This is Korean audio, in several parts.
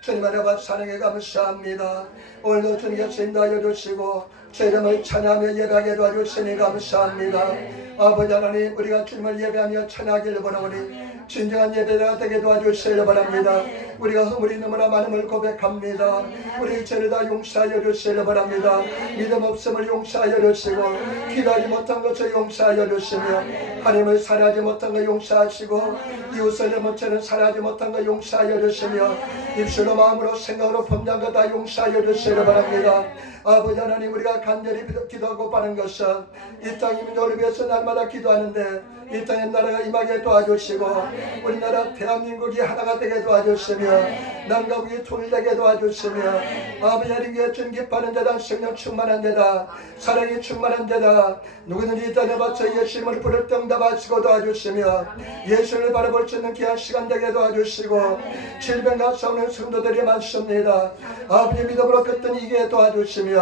주님 아버지 사랑에 감사합니다. 오늘도 주님께서 인도하여 주시고 주 이름을 찬양하며 예배하게 도와주시니 감사합니다. 아버지 하나님, 우리가 주님을 예배하며 찬양하기를 원하오니 진정한 예배가 되게 도와주시길 바랍니다. 우리가 허물이 너무나 많음을 고백합니다. 우리 죄를 다 용서하여 주시길 바랍니다. 믿음 없음을 용서하여 주시고 기도하지 못한 것을 용서하여 주시며 하나님을 사랑하지 못한 것 용서하시고 이웃을 내모처럼 사랑하지 못한 것 용서하여 주시며 입술로 마음으로 생각으로 범죄한 것 다 용서하여 주시길 바랍니다. 아버지 하나님, 우리가 간절히 기도하고 바는 것은 이 땅 민족을 위해서 날마다 기도하는데 이 땅에 나라가 임하게 도와주시고 우리나라 대한민국이 하나가 되게 도와주시며 남가국이 통일되게 도와주시며 아버지 하나님께 준 기뻐하는 데다 성령 충만한 데다 사랑이 충만한 데다 누구든지 이 땅에 바쳐 예수님을 부를 때 응답하시고 도와주시며 예수를 바라볼 수 있는 귀한 시간 되게 도와주시고 질병과 싸우는 성도들이 많습니다. 아버지 믿음으로 끝든이 이게 도와주시며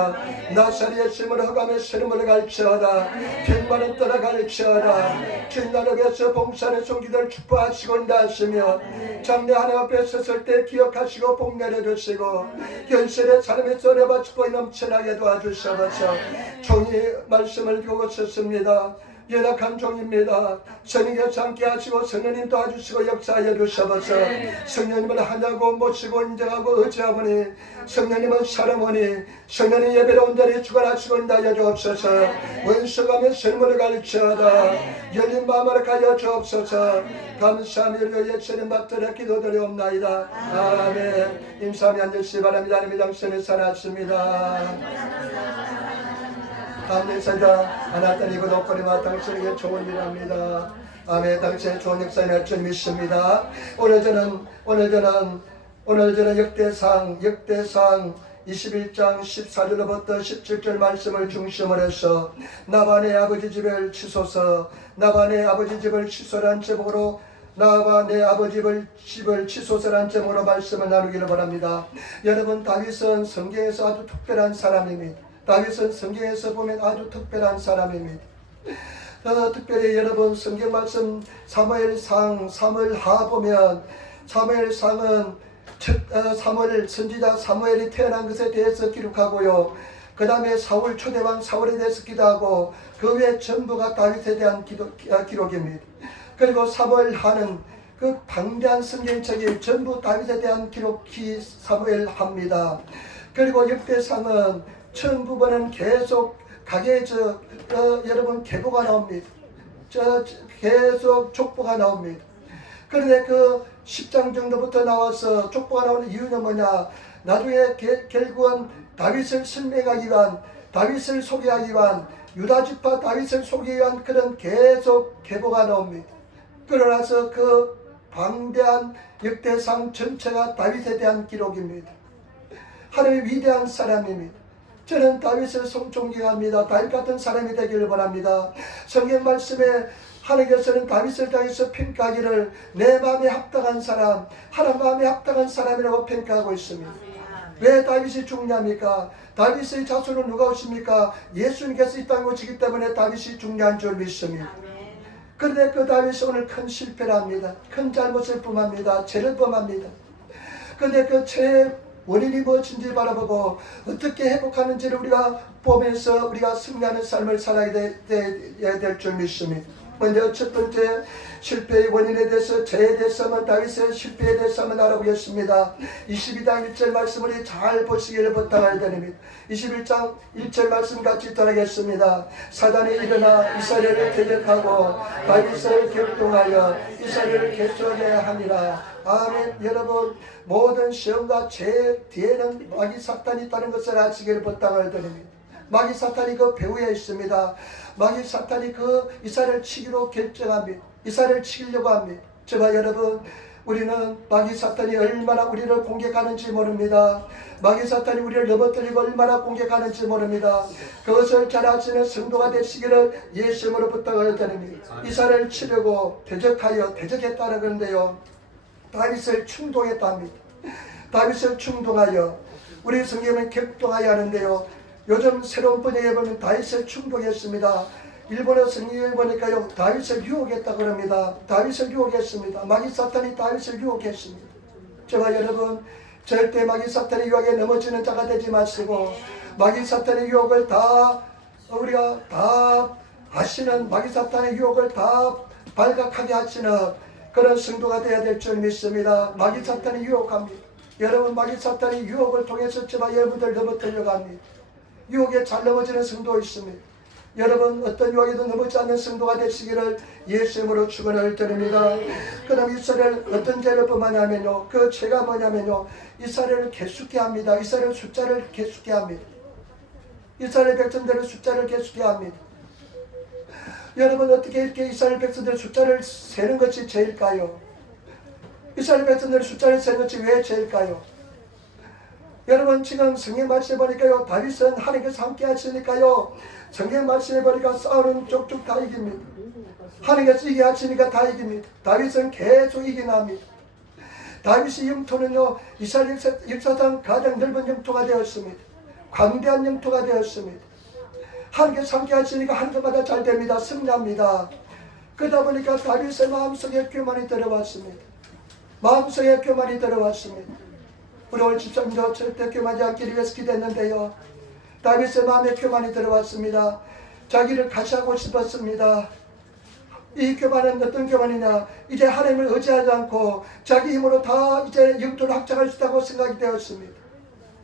나사리 예수님을 허감에 세름을 갈지어다 빈만은 떠나갈지어다 주님 나라 위해서 봉사하는 손기들 축복하시고 인도하시며 장래 하나님 앞에 섰을 때 기억하시고 복 내려주시고 현실의 삶에서 내바 축복이 넘쳐나게 도와주셔서 종이 말씀을 두고 섰습니다. 연약한 종입니다. 성령께서 함께 하시고 성령님 도와주시고 역사하여 주셔서 성령님을 하냐고 모시고 인정하고 의지하오니 성령님은 사랑하니 성령님 예배를 온전히 주관하시고 인도하여 주옵소서. 원수감에 설문을 가르치어다 열린 마음을 가져 주옵소서. 감사하며 예수님 받들어 기도드리옵나이다. 아멘. 임사함이 앉으시기 바랍니다. 하나님의 당신을 사랑하십니다. 아멘. 사자 하나님 이곳 옷걸이와 당신에게 좋은 일 합니다. 아멘. 당신의 좋은 역사에 날 줄 믿습니다. 오늘 저는 역대상 21장 14절로부터 17절 말씀을 중심으로 해서 나반의 아버지 집을 치소서, 나반의 아버지 집을 치소란 제목으로 나와 내 아버지 집을 치소서란 제목으로 말씀을 나누기를 바랍니다. 여러분, 다윗은 성경에서 아주 특별한 사람입니다. 다윗은 성경에서 보면 아주 특별한 사람입니다. 특별히 여러분 성경 말씀 사무엘상 3월하 보면 사무엘상은 사무엘 선지자 사무엘이 태어난 것에 대해서 기록하고요. 그 다음에 사울 초대왕 사울에 대해서 기도하고 그 외 전부가 다윗에 대한 기록입니다. 그리고 사무엘하는 그 방대한 성경책이 전부 다윗에 대한 기록이 사무엘하입니다. 그리고 역대상은 처음 부분은 계속 가게 여러분 계보가 나옵니다. 계속 족보가 나옵니다. 그런데 그 10장 정도부터 나와서 족보가 나오는 이유는 뭐냐? 나중에 결국은 다윗을 설명하기 위한, 다윗을 소개하기 위한, 유다지파 다윗을 소개하기 위한 그런 계속 계보가 나옵니다. 그러나서 그 방대한 역대상 전체가 다윗에 대한 기록입니다. 하나님의 위대한 사람입니다. 저는 다윗을 존경합니다. 다윗 같은 사람이 되기를 바랍니다. 성경 말씀에 하나님께서는 다윗을 향해서 평가하기를 내 마음에 합당한 사람, 하나님 마음에 합당한 사람이라고 평가하고 있습니다. 왜 다윗이 중요합니까? 다윗의 자손은 누가 오십니까? 예수님께서 이 땅에 오시기 때문에 다윗이 중요한 줄 믿습니다. 그런데 그 다윗이 오늘 큰 실패를 합니다. 큰 잘못을 범합니다. 죄를 범합니다. 그런데 그 죄의 원인이 무엇인지 바라보고 어떻게 회복하는지를 우리가 보면서 우리가 승리하는 삶을 살아야 될 줄 믿습니다. 먼저 첫 번째 실패의 원인에 대해서, 죄에 대해서 한번, 다윗의 실패에 대해서 한번 알아보겠습니다. 22장 1절 말씀을 잘 보시기를 부탁을 드립니다. 21장 1절 말씀 같이 따르겠습니다. 사단이 일어나 이스라엘을 대적하고 다윗을 격동하여 이스라엘을 개쫓게 하니라. 아멘. 여러분, 모든 시험과 죄 뒤에는 마귀 사탄이 있다는 것을 아시기를 부탁을 드립니다. 마귀 사탄이 그 배후에 있습니다. 마귀 사탄이 그 이스라엘을 치기로 결정합니다. 이스라엘을 치려고 합니다. 저와 여러분, 우리는 마귀 사탄이 얼마나 우리를 공격하는지 모릅니다. 마귀 사탄이 우리를 넘어뜨리고 얼마나 공격하는지 모릅니다. 그것을 잘 아시는 성도가 되시기를 예수님으로 부탁을 드립니다. 이스라엘을 치려고 대적했다는 건데요, 다윗을 충동했다 합니다. 다윗을 충동하여, 우리 성경은 격동하여 하는데요, 요즘 새로운 번역에 보면 다윗을 충동했습니다. 일본어 성경에 보니까요, 다윗을 유혹했다 그럽니다. 다윗을 유혹했습니다. 마귀 사탄이 다윗을 유혹했습니다. 저와 여러분, 절대 마귀 사탄의 유혹에 넘어지는 자가 되지 마시고, 마귀 사탄의 유혹을 다 우리가 다 아시는, 마귀 사탄의 유혹을 다 발각하게 하시는 그런 성도가 되어야 될 줄 믿습니다. 마귀 사탄이 유혹합니다. 여러분, 마귀 사탄의 유혹을 통해서 저와 여러분들 넘어뜨려고 합니다. 유혹에 잘 넘어지는 성도 있습니다. 여러분, 어떤 유혹에도 넘어지지 않는 성도가 되시기를 예수 이름으로 축원을 드립니다. 그다음 이스라엘 어떤 죄를 범하냐면요, 그 죄가 뭐냐면요, 이스라엘을 개수케 합니다. 이스라엘 숫자를 개수케 합니다. 이스라엘 백성들의 숫자를 개수케 합니다. 여러분, 어떻게 이렇게 이스라엘 백성들의 숫자를 세는 것이 죄일까요? 이스라엘 백성들의 숫자를 세는 것이 왜 죄일까요? 여러분, 지금 성경 말씀해 보니까요, 다윗은 하나님께서 함께 하시니까요, 성경 말씀해 보니까 싸우는 쪽쪽 다 이깁니다. 하나님께서 이기게 하시니까 다 이깁니다. 다윗은 계속 이겨납니다. 다윗의 영토는요, 이스라엘 역사상 가장 넓은 영토가 되었습니다. 광대한 영토가 되었습니다. 하나님께서 함께 하시니까 한 것마다 잘 됩니다. 승리합니다. 그러다 보니까 다윗의 마음속에 교만이 들어왔습니다. 마음속에 교만이 들어왔습니다. 우리 오늘 집사님도 절대 교만하지 않기를 위해서 기도했는데요, 다윗의 마음에 교만이 들어왔습니다. 자기를 가시하고 싶었습니다. 이 교만은 어떤 교만이냐, 이제 하나님을 의지하지 않고 자기 힘으로 다 이제 영토를 확장할 수 있다고 생각이 되었습니다.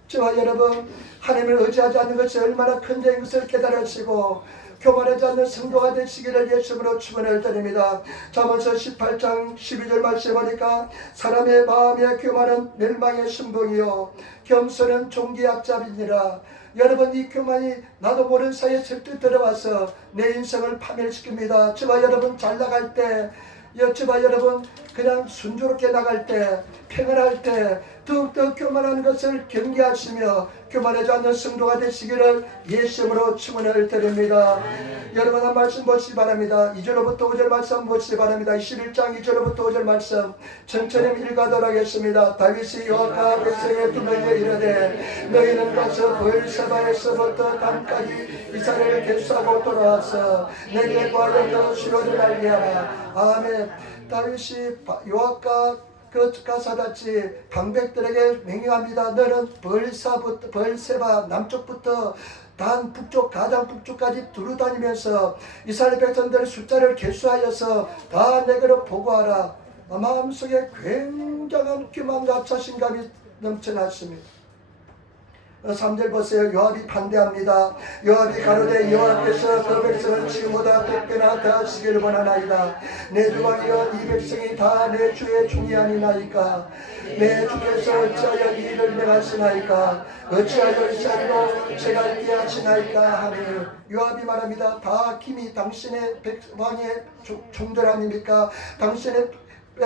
저와 여러분, 하나님을 의지하지 않는 것이 얼마나 큰 죄인 것을 깨달으시고 교만하지 않는 성도가 되시기를 예수님으로 축원을 드립니다. 잠언서 18장 12절 말씀해 보니까 사람의 마음의 교만은 멸망의 신봉이요 겸손은 종기의 앞잡이니라. 여러분, 이 교만이 나도 모르는 사이에 절대 들어와서 내 인생을 파멸시킵니다. 저와 여러분, 잘 나갈 때, 저와 여러분, 그냥 순조롭게 나갈 때, 평안할 때 더욱더 교만한 것을 경계하시며 교만하지 않는 성도가 되시기를 예수님으로 축원을 드립니다. 여러분, 한 말씀 보시기 바랍니다. 2절부터 5절 말씀 보시기 바랍니다. 21장 2절부터 5절 말씀 천천히 읽어도록 하겠습니다. 다윗이 여호와가 백성의 두명에 이르되 너희는 가서 브엘세바에서부터 단까지 이스라엘을 개수하고 돌아와서 내게 구하여 너 수요를 알게 하라. 아멘. 다윗이 요압과 그 가사같이 방백들에게 명령합니다. 너는 브엘세바 남쪽부터 단 북쪽, 가장 북쪽까지 두루다니면서 이스라엘 백성들의 숫자를 개수하여서 다 내게로 보고하라. 마음속에 굉장한 기만과 자신감이 넘쳐났습니다. 3절 보세요. 요압이 반대합니다. 요압이 가로되 여호와께서 그 백성을 지금보다 100배나 더하시기를 원하나이다. 내 주왕이여 이 백성이 다 내 주의 종이 아니나이까. 내 주께서 어찌하여 이 일을 명하시나이까. 어찌하여 이 자리로 제갈게 하시나이까 하니. 요압이 말합니다. 다 김이 당신의 왕의 종들 아닙니까? 당신의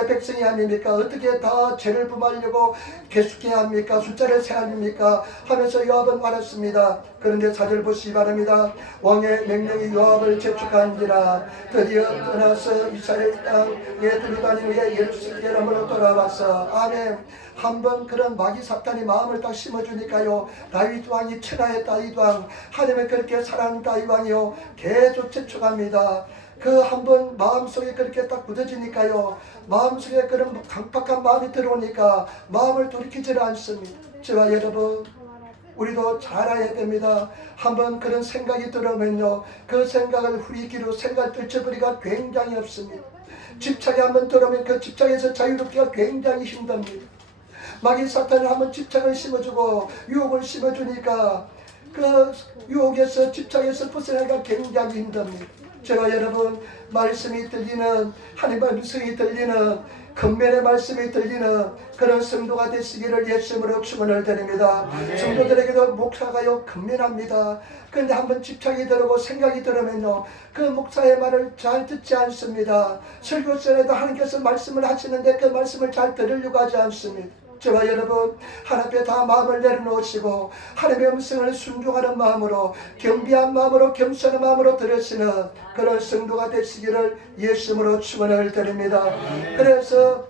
백성이 아닙니까? 어떻게 다 죄를 범하려고 계속해야 합니까? 숫자를 세야 합니까? 하면서 요압은 말했습니다. 그런데 4절 보시기 바랍니다. 왕의 명령이 요압을 재촉한지라 드디어 떠나서 이스라엘 땅에 두루다닌 후에 예루살렘으로 돌아왔어. 아멘. 한번 그런 마귀 사탄이 마음을 딱 심어주니까요, 다윗 왕이 천하의 다윗 왕, 하나님을 그렇게 사랑하는 다윗 왕이요 계속 재촉합니다. 그 한번 마음속에 그렇게 딱 굳어지니까요, 마음속에 그런 강팍한 마음이 들어오니까 마음을 돌이키지를 않습니다. 저와 여러분, 우리도 잘 알아야 됩니다. 한번 그런 생각이 들어오면요, 그 생각을 후리기로 생각을 떨쳐버리기가 굉장히 없습니다. 집착이 한번 들어오면 그 집착에서 자유롭기가 굉장히 힘듭니다. 마귀 사탄을 한번 집착을 심어주고 유혹을 심어주니까 그 유혹에서 집착에서 벗어나기가 굉장히 힘듭니다. 제가 여러분, 말씀이 들리는, 하나님의 음성이 들리는, 근면의 말씀이 들리는 그런 성도가 되시기를 예수님으로 축원을 드립니다. 성도들에게도 목사가요 근면합니다. 그런데 한번 집착이 들어오고 생각이 들으면요, 그 목사의 말을 잘 듣지 않습니다. 설교전에도 하나님께서 말씀을 하시는데 그 말씀을 잘 들으려고 하지 않습니다. 저와 여러분, 하나님 앞에 다 마음을 내려놓으시고 하나님의 음성을 순종하는 마음으로, 겸비한 마음으로, 겸손한 마음으로 들으시는 그런 성도가 되시기를 예수님으로 축원을 드립니다. 그래서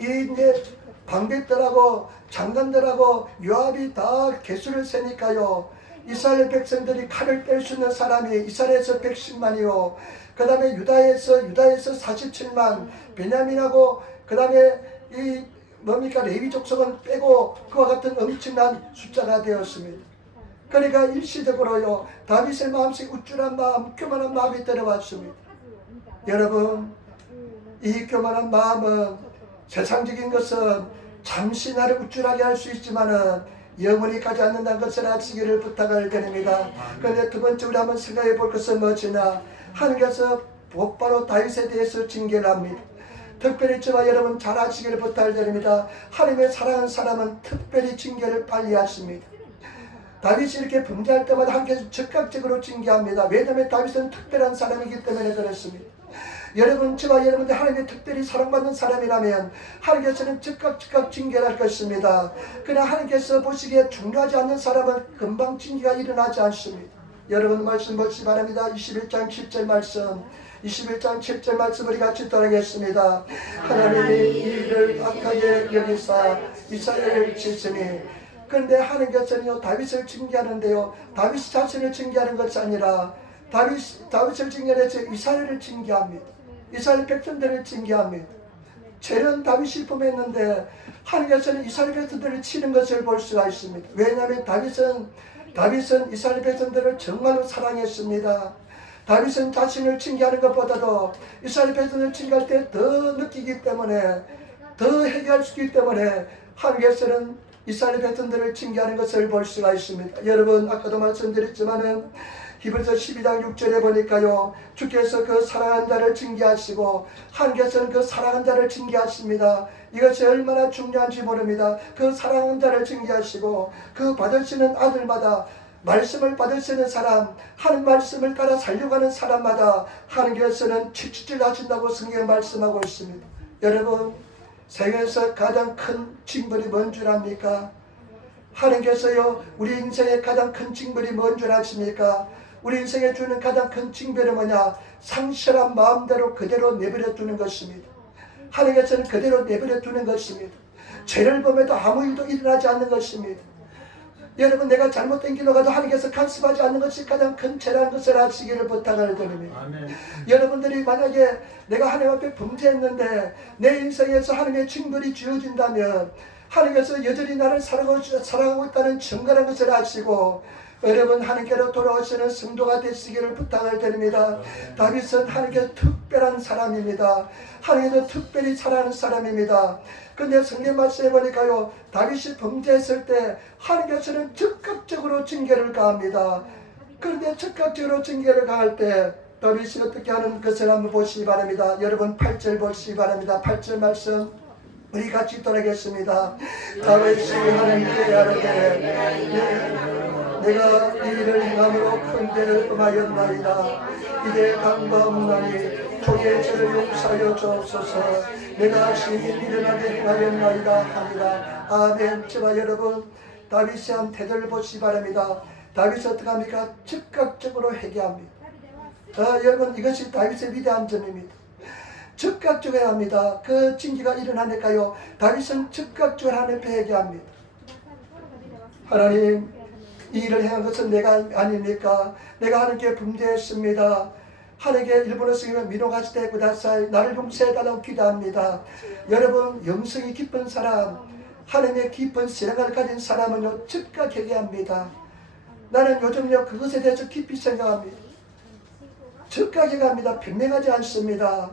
이 이제 방백들하고 장관들하고 요압이 다 개수를 세니까요, 이스라엘 백성들이 칼을 뺄 수 있는 사람이 이스라엘에서 110만이요, 그 다음에 유다에서 47만, 베냐민하고 그 다음에 이 뭡니까? 레위 족속은 빼고 그와 같은 엄청난 숫자가 되었습니다. 그러니까 일시적으로요 다윗의 마음속에 우쭐한 마음, 교만한 마음이 들어왔습니다. 여러분, 이 교만한 마음은 세상적인 것은 잠시 나를 우쭐하게 할 수 있지만은 영원히 가지 않는다는 것을 아시기를 부탁을 드립니다. 그런데 두 번째 우리 한번 생각해 볼 것은 무엇이냐? 하나님께서 곧바로 다윗에 대해서 징계를 합니다. 특별히 저와 여러분 잘 아시기를 부탁을 드립니다. 하나님의 사랑하는 사람은 특별히 징계를 빨리 하십니다. 다윗이 이렇게 범죄할 때마다 하나님께서 즉각적으로 징계합니다. 왜냐하면 다윗은 특별한 사람이기 때문에 그렇습니다. 여러분, 저와 여러분들 하나님의 특별히 사랑받는 사람이라면 하나님께서는 즉각 징계를 할 것입니다. 그러나 하나님께서 보시기에 중요하지 않는 사람은 금방 징계가 일어나지 않습니다. 여러분 말씀 보시기 바랍니다. 21장 7절 말씀, 21장 7절 말씀 우리 같이 따르겠습니다. 하나님이 이를 악하게 여기사 이스라엘을 치시니. 그런데 하나님께서는요 다윗을 징계하는데요 다윗 자신을 징계하는 것이 아니라 다윗을 징계해서 이스라엘을 징계합니다. 이스라엘 백성들을 징계합니다. 죄는 다윗이 범했는데 하나님께서는 이스라엘 백성들을 치는 것을 볼 수가 있습니다. 왜냐하면 다윗은 이스라엘 백성들을 정말로 사랑했습니다. 다윗은 자신을 징계하는 것보다도 이스라엘 백성을 징계할 때 더 느끼기 때문에, 더 회개할 수 있기 때문에 하나님께서는 이스라엘 백성들을 징계하는 것을 볼 수가 있습니다. 여러분, 아까도 말씀드렸지만은 히브리서 12장 6절에 보니까요 주께서 그 사랑한 자를 징계하시고 하나님께서는 그 사랑한 자를 징계하십니다. 이것이 얼마나 중요한지 모릅니다. 그 사랑한 자를 징계하시고 그 받으시는 아들마다, 말씀을 받으시는 사람, 하는 말씀을 따라 살려가는 사람마다 하나님께서는 치치질 하신다고 성경 말씀하고 있습니다. 여러분, 세계에서 가장 큰 징벌이 뭔 줄 압니까? 하나님께서요 우리 인생의 가장 큰 징벌이 뭔 줄 아십니까? 우리 인생에 주는 가장 큰 징벌은 뭐냐? 상실한 마음대로 그대로 내버려 두는 것입니다. 하나님께서는 그대로 내버려 두는 것입니다. 죄를 범해도 아무 일도 일어나지 않는 것입니다. 여러분, 내가 잘못된 길로 가도 하나님께서 간섭하지 않는 것이 가장 큰 죄라는 것을 아시기를 부탁을 드립니다. 아멘. 여러분들이 만약에 내가 하나님 앞에 범죄했는데 내 인생에서 하나님의 징벌이 주어진다면 하나님께서 여전히 나를 사랑하고 있다는 증거라는 것을 아시고 여러분 하나님께로 돌아오시는 성도가 되시기를 부탁을 드립니다. 다윗은 하나님께 특별한 사람입니다. 하나님께서 특별히 사랑하는 사람입니다. 그런데 성경 말씀에 보니까요 다윗이 범죄했을 때 하나님께서는 즉각적으로 징계를 가합니다. 그런데 즉각적으로 징계를 가할 때 다윗이 어떻게 하는 것을 한번 보시기 바랍니다. 여러분 8절 보시기 바랍니다. 8절 말씀 우리 같이 따라하겠습니다. 다윗이 하나님께 아뢰되 내가 이 일을 행함으로 큰 죄를 범하였나이다. 이제 강과 없나니 종의 죄를 용서하여 주옵소서. 내가 심히 미련하게 행하였나이다 하니라. 아멘. 저와 여러분 다윗이 한 태도를 보시기 바랍니다. 다윗이 어떻게 합니까? 즉각적으로 회개합니다. 여러분 이것이 다윗의 위대한 점입니다. 즉각적으로 합니다. 그 징계가 일어나니까요 다윗은 즉각적으로 하나님 앞에 회개합니다. 하나님, 이 일을 행한 것은 내가 아닙니까? 내가 하나님께 범죄했습니다. 하나님께 일본어 쓰기면 미노가시테 구다사이 나를 용서해달라고 기도합니다. 여러분 영성이 깊은 사람, 하나님의 깊은 신앙을 가진 사람은요 즉각 회개합니다. 나는 요즘요 그것에 대해서 깊이 생각합니다. 즉각 회개합니다. 변명하지 않습니다.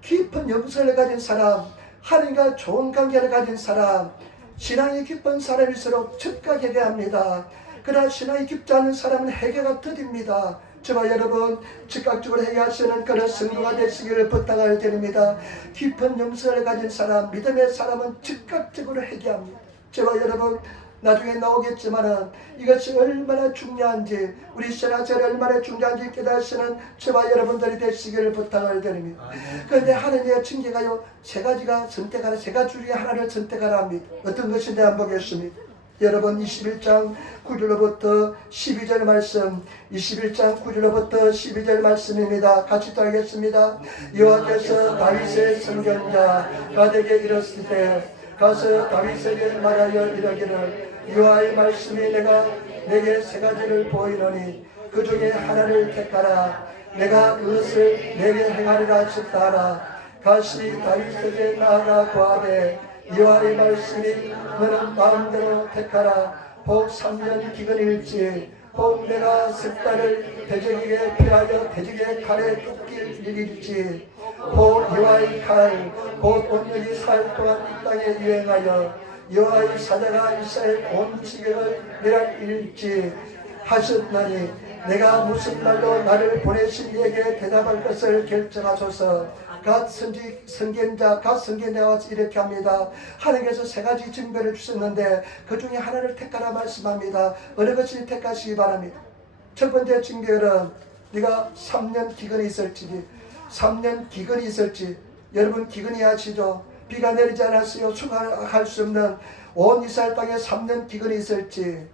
깊은 영성을 가진 사람, 하나님과 좋은 관계를 가진 사람, 신앙이 깊은 사람일수록 즉각 회개합니다. 그러나 신앙이 깊지 않은 사람은 회개가 더딥니다. 저와 여러분 즉각적으로 회개하시는 그런 성도가 되시기를 부탁을 드립니다. 깊은 영성을 가진 사람, 믿음의 사람은 즉각적으로 회개합니다. 저와 여러분 나중에 나오겠지만은 이것이 얼마나 중요한지, 우리 신앙생활이 얼마나 중요한지 깨달으시는 저와 여러분들이 되시기를 부탁을 드립니다. 그런데 하나님의 징계가요 세 가지가 선택하라, 세 가지 중에 하나를 선택하라 합니다. 어떤 것인지 한번 보겠습니다. 여러분 21장 9절로부터 12절 말씀, 21장 9절로부터 12절 말씀입니다. 같이 따르겠습니다. 여호와께서 다윗의 선견자 가드에게 이르시되 때 가서 다윗에게 말하여 이르기를 여호와의 말씀이 내가 내게 세 가지를 보이노니 그 중에 하나를 택하라. 내가 그것을 내게 행하리라 하셨다 하라. 가시 다윗에게 나아가 고하되 여호와의 말씀이 너는 마음대로 택하라. 혹 3년 기근일지 혹 내가 석 달을 대적에게 피하여 대적의 칼에 쫓길 일일지 혹 여호와의 칼 곧 온전히 4일 동안 이 땅에 유행하여 여호와의 사자가 이스라엘 온 지경을 멸할 일일지 하셨나니 내가 무슨 말로 나를 보내신 이에게 대답할 것을 결정하소서. 갓 선견자가 이렇게 합니다. 하나님께서 세 가지 증거를 주셨는데 그 중에 하나를 택하라 말씀합니다. 어느 것을 택하시기 바랍니다. 첫 번째 증거는 네가 3년 기근이 있을지, 3년 기근이 있을지. 여러분 기근이 아시죠? 비가 내리지 않았어요. 수확할 수 없는 온 이스라엘 땅에 3년 기근이 있을지,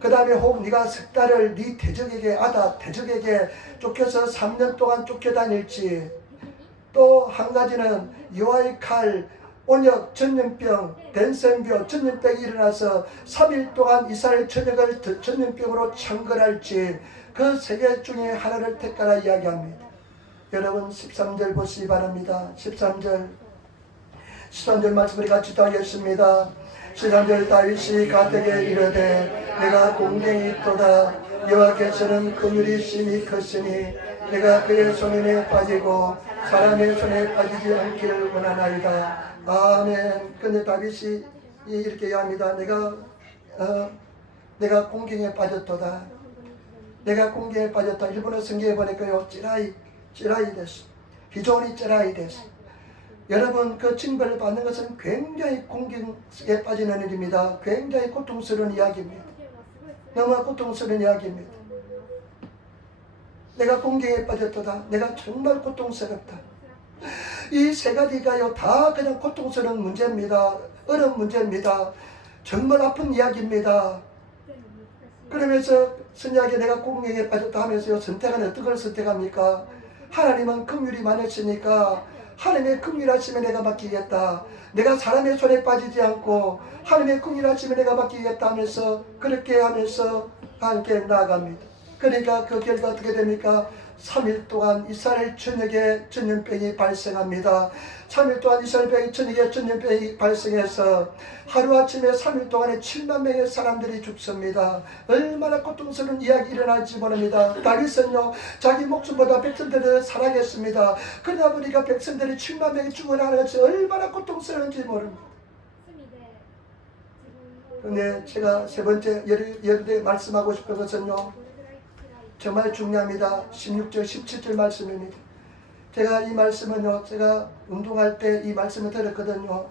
그 다음에 혹 네가 석 달을 네 대적에게 쫓겨서 3년 동안 쫓겨다닐지, 또 한 가지는 여호와의 칼, 온역, 전염병, 댄센병, 전염병이 일어나서 3일 동안 이스라엘 전역을 전염병으로 창궐할지, 그 세 개 중에 하나를 택하라 이야기합니다. 여러분 13절 보시기 바랍니다. 13절 말씀을 같이 따르겠습니다. 13절 다윗이 갓에게 이르되 내가 공경이 있도다. 여호와께서는 긍휼이 심히 크시니 내가 그의 손에 빠지고 사람의 손에 빠지지 않기를 원하나이다. 아멘. 근데 다윗이 이렇게 이야기합니다. 내가 공경에 빠졌도다. 내가 공경에 빠졌다. 일본어 성경에 보니까요, 찌라이 됐어.非常に 찌라이 됐어. 여러분 그 징벌을 받는 것은 굉장히 공경에 빠지는 일입니다. 굉장히 고통스러운 이야기입니다. 너무 고통스러운 이야기입니다. 내가 공경에 빠졌도다. 내가 정말 고통스럽다. 이 세 가지가요 다 그냥 고통스러운 문제입니다. 어려운 문제입니다. 정말 아픈 이야기입니다. 그러면서 선지자에게 내가 공경에 빠졌다 하면서요, 선택은 어떤 걸 선택합니까? 하나님은 긍휼이 많으시니까 하나님의 긍휼하심에 내가 맡기겠다. 내가 사람의 손에 빠지지 않고 하나님의 긍휼하심에 내가 맡기겠다 하면서 그렇게 하면서 함께 나아갑니다. 그러니까 그 결과 어떻게 됩니까? 3일 동안 이스라엘 전역에 전염병이 발생합니다. 3일 동안 이스라엘 전역에 전염병이 발생해서 하루아침에 3일 동안에 7만 명의 사람들이 죽습니다. 얼마나 고통스러운 이야기 일어날지 모릅니다. 다윗은요 자기 목숨보다 백성들을 사랑했습니다. 그러다 보니까 백성들이 7만 명이 죽어나가는 것이 얼마나 고통스러운지 모릅니다. 근데 제가 세 번째 여러분에게 말씀하고 싶은 것은요, 정말 중요합니다. 16절 17절 말씀입니다. 제가 이 말씀은요, 제가 운동할 때 이 말씀을 들었거든요.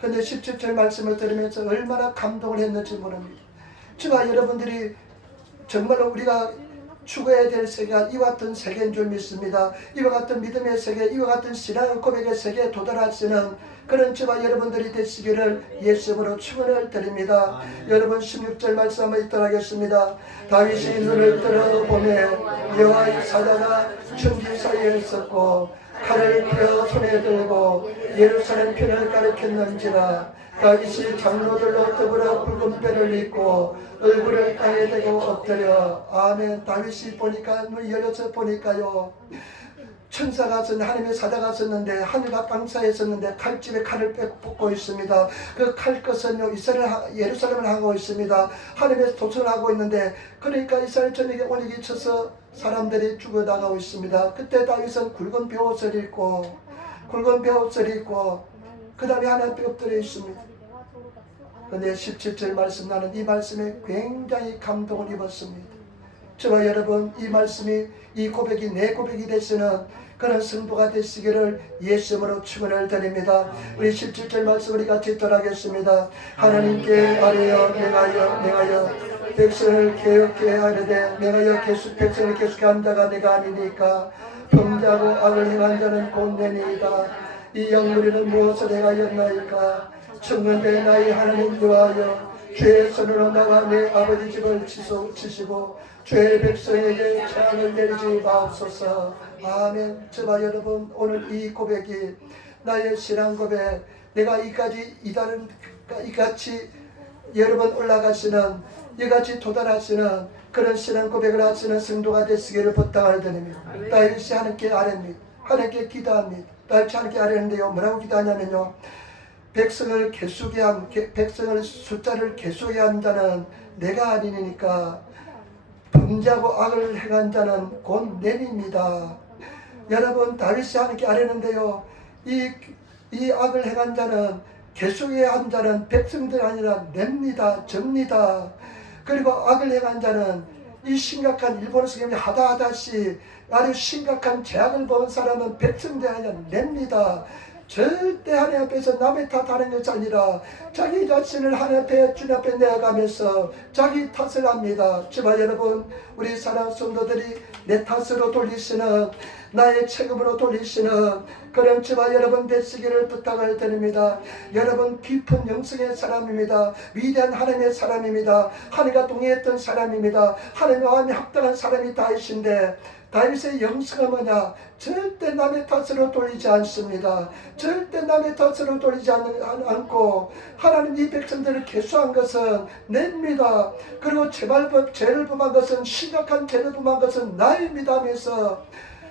근데 17절 말씀을 들으면서 얼마나 감동을 했는지 모릅니다. 제가 여러분들이 정말로 우리가 추구해야 될 세계가 이와 같은 세계인 줄 믿습니다. 이와 같은 믿음의 세계, 이와 같은 신앙의 고백의 세계에 도달하시는 그런 저와 여러분들이 되시기를 예수님으로 축원을 드립니다. 여러분 16절 말씀 한번 읽도록 하겠습니다. 다윗이 눈을 들어보매 여호와의 사자가 천지 사이에 있었고 칼을 펴 손에 들고 예루살렘 편을 가리켰는지라. 다윗이 장로들로 더불어 붉은 뼈를 입고 얼굴을 땅에 대고 엎드려. 아멘. 다윗이 보니까 눈이 열려서 보니까요, 천사가 썼는데, 하나님의 사자가 썼는데, 하늘과 땅 사이에 있었는데 칼집에 칼을 뽑고 있습니다. 그 칼 끝은요 예루살렘을 하고 있습니다. 하나님의 도전을 하고 있는데, 그러니까 이스라엘 전역에 온역이 쳐서 사람들이 죽어나가고 있습니다. 그때 다윗은 굵은 베옷을 입고 그 다음에 하나님 엎드려 있습니다. 근데 17절 말씀, 나는 이 말씀에 굉장히 감동을 입었습니다. 저와 여러분, 이 말씀이, 이 고백이 내 고백이 되시는 그런 성도가 되시기를 예수님으로 축원을 드립니다. 우리 17절 말씀 우리 같이 돌아가겠습니다. 하나님께 아뢰어 명하여 백성을 개혁케 하려되 명하여 백성을 계속한 자가 내가 아니니까 범죄하고 악을 행한 자는 곧 내니이다. 이 영무리는 무엇을 행하였나이까? 청년대 나의 하나님 여호와여, 죄의 손으로 나와 내 아버지 집을 치시고 죄의 백성에게 재앙을 내리지 마옵소서. 아멘. 저와 여러분, 오늘 이 고백이 나의 신앙 고백, 내가 이같이 여러분 올라가시는, 이같이 도달하시는 그런 신앙 고백을 하시는 성도가 되시기를 부탁을 드립니다. 다윗이 하나님께 아뢰입니다. 하나님께 기도합니다. 다윗이 하나님께 아뢰는데요, 뭐라고 기도하냐면요, 백성을 숫자를 계수게 한 자는 내가 아니니까 범죄하고 악을 행한 자는 곧 내입니다. 여러분, 다윗이 하나님께 아뢰는데요, 이 악을 행한 자는, 계수게 한 자는 백성들 아니라 냅니다. 접니다. 그리고 악을 행한 자는, 이 심각한 일본어 성경에 하다하다시 아주 심각한 죄악을 범한 사람은 백성들 아니라 냅니다. 절대 하나님 앞에서 남의 탓하는 것이 아니라 자기 자신을 하나님 앞에, 주님 앞에 내어가면서 자기 탓을 합니다. 제발 여러분, 우리 사랑하는 성도들이 내 탓으로 돌리시는, 나의 책임으로 돌리시는 그런 제발 여러분 되시기를 부탁을 드립니다. 여러분, 깊은 영성의 사람입니다. 위대한 하나님의 사람입니다. 하나님과 동행했던 사람입니다. 하나님과 마음이 합당한 사람이 다윗인데, 다윗의 영성은 뭐냐? 절대 남의 탓으로 돌리지 않습니다. 절대 남의 탓으로 돌리지 않고 하나님 이 백성들을 계수한 것은 냅니다. 그리고 죄를 범한 것은, 심각한 죄를 범한 것은 나입니다 하면서,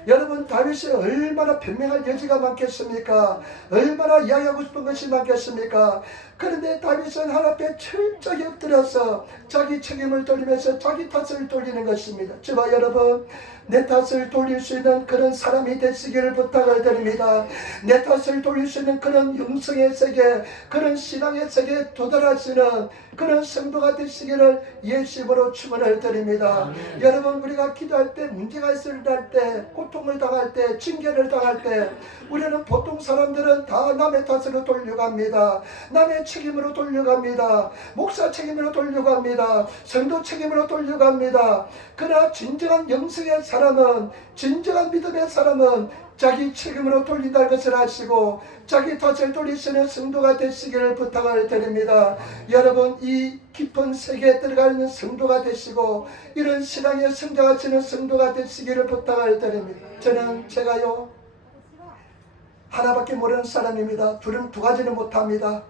여러분, 다윗이 얼마나 변명할 여지가 많겠습니까? 얼마나 이야기하고 싶은 것이 많겠습니까? 그런데 다윗은 하나님 앞에 철저히 엎드려서 자기 책임을 돌리면서 자기 탓을 돌리는 것입니다. 제발 여러분, 내 탓을 돌릴 수 있는 그런 사람이 되시기를 부탁을 드립니다. 내 탓을 돌릴 수 있는 그런 영성의 세계, 그런 신앙의 세계에 도달하시는 그런 성도가 되시기를 예수님으로 축원을 드립니다. 여러분, 우리가 기도할 때, 문제가 있을 때, 고통을 당할 때, 징계를 당할 때, 우리는 보통 사람들은 다 남의 탓으로 돌려갑니다. 남의 책임으로 돌려갑니다. 목사 책임으로 돌려갑니다. 성도 책임으로 돌려갑니다. 그러나 진정한 영성의 사람은, 진정한 믿음의 사람은 자기 책임으로 돌린다는 것을 아시고 자기 탓을 돌리시는 성도가 되시기를 부탁을 드립니다. 여러분, 이 깊은 세계에 들어가 있는 성도가 되시고 이런 신앙의 성장하시는 성도가 되시기를 부탁을 드립니다. 제가요, 하나밖에 모르는 사람입니다. 두 가지는 못합니다.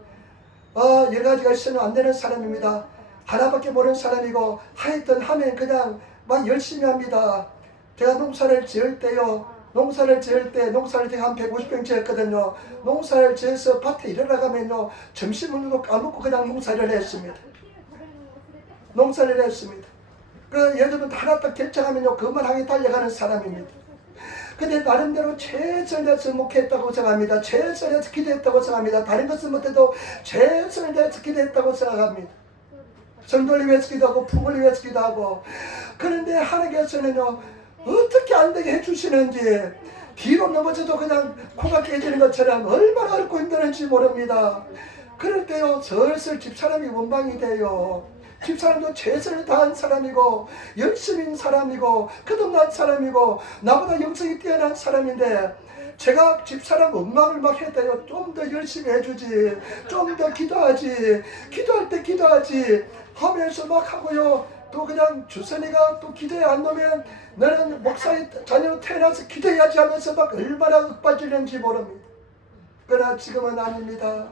여러 가지가 있으면 안 되는 사람입니다. 하나밖에 모르는 사람이고, 하여튼 하면 그냥 막 열심히 합니다. 제가 농사를 지을 때 농사를 제가 한 150평 지었거든요. 농사를 지어서 밭에 일하러 가면요, 점심을 까먹고 그냥 농사를 했습니다. 여러분, 하나 딱 결정하면요, 그것만 하게 달려가는 사람입니다. 근데 나름대로 최선을 다해서 목회했다고 생각합니다. 최선을 다해서 기도했다고 생각합니다. 다른 것은 못해도 최선을 다해서 기도했다고 생각합니다. 성도를 위해서 기도하고 부모를 위해서 기도하고. 그런데 하나님께서는요, 어떻게 안 되게 해주시는지, 뒤로 넘어져도 그냥 코가 깨지는 것처럼 얼마나 어렵고 힘드는지 모릅니다. 그럴 때요, 슬슬 집사람이 원망이 돼요. 집사람도 최선을 다한 사람이고 열심인 사람이고 거듭난 사람이고 나보다 영성이 뛰어난 사람인데, 제가 집사람 원망을 막 했대요. 좀 더 열심히 해주지, 좀 더 기도하지, 기도할 때 기도하지 하면서 막 하고요. 또 그냥 주선이가 또 기도에 안 놓으면 너는 목사의 자녀로 태어나서 기도해야지 하면서 막 얼마나 윽박지는지 모릅니다. 그러나 지금은 아닙니다.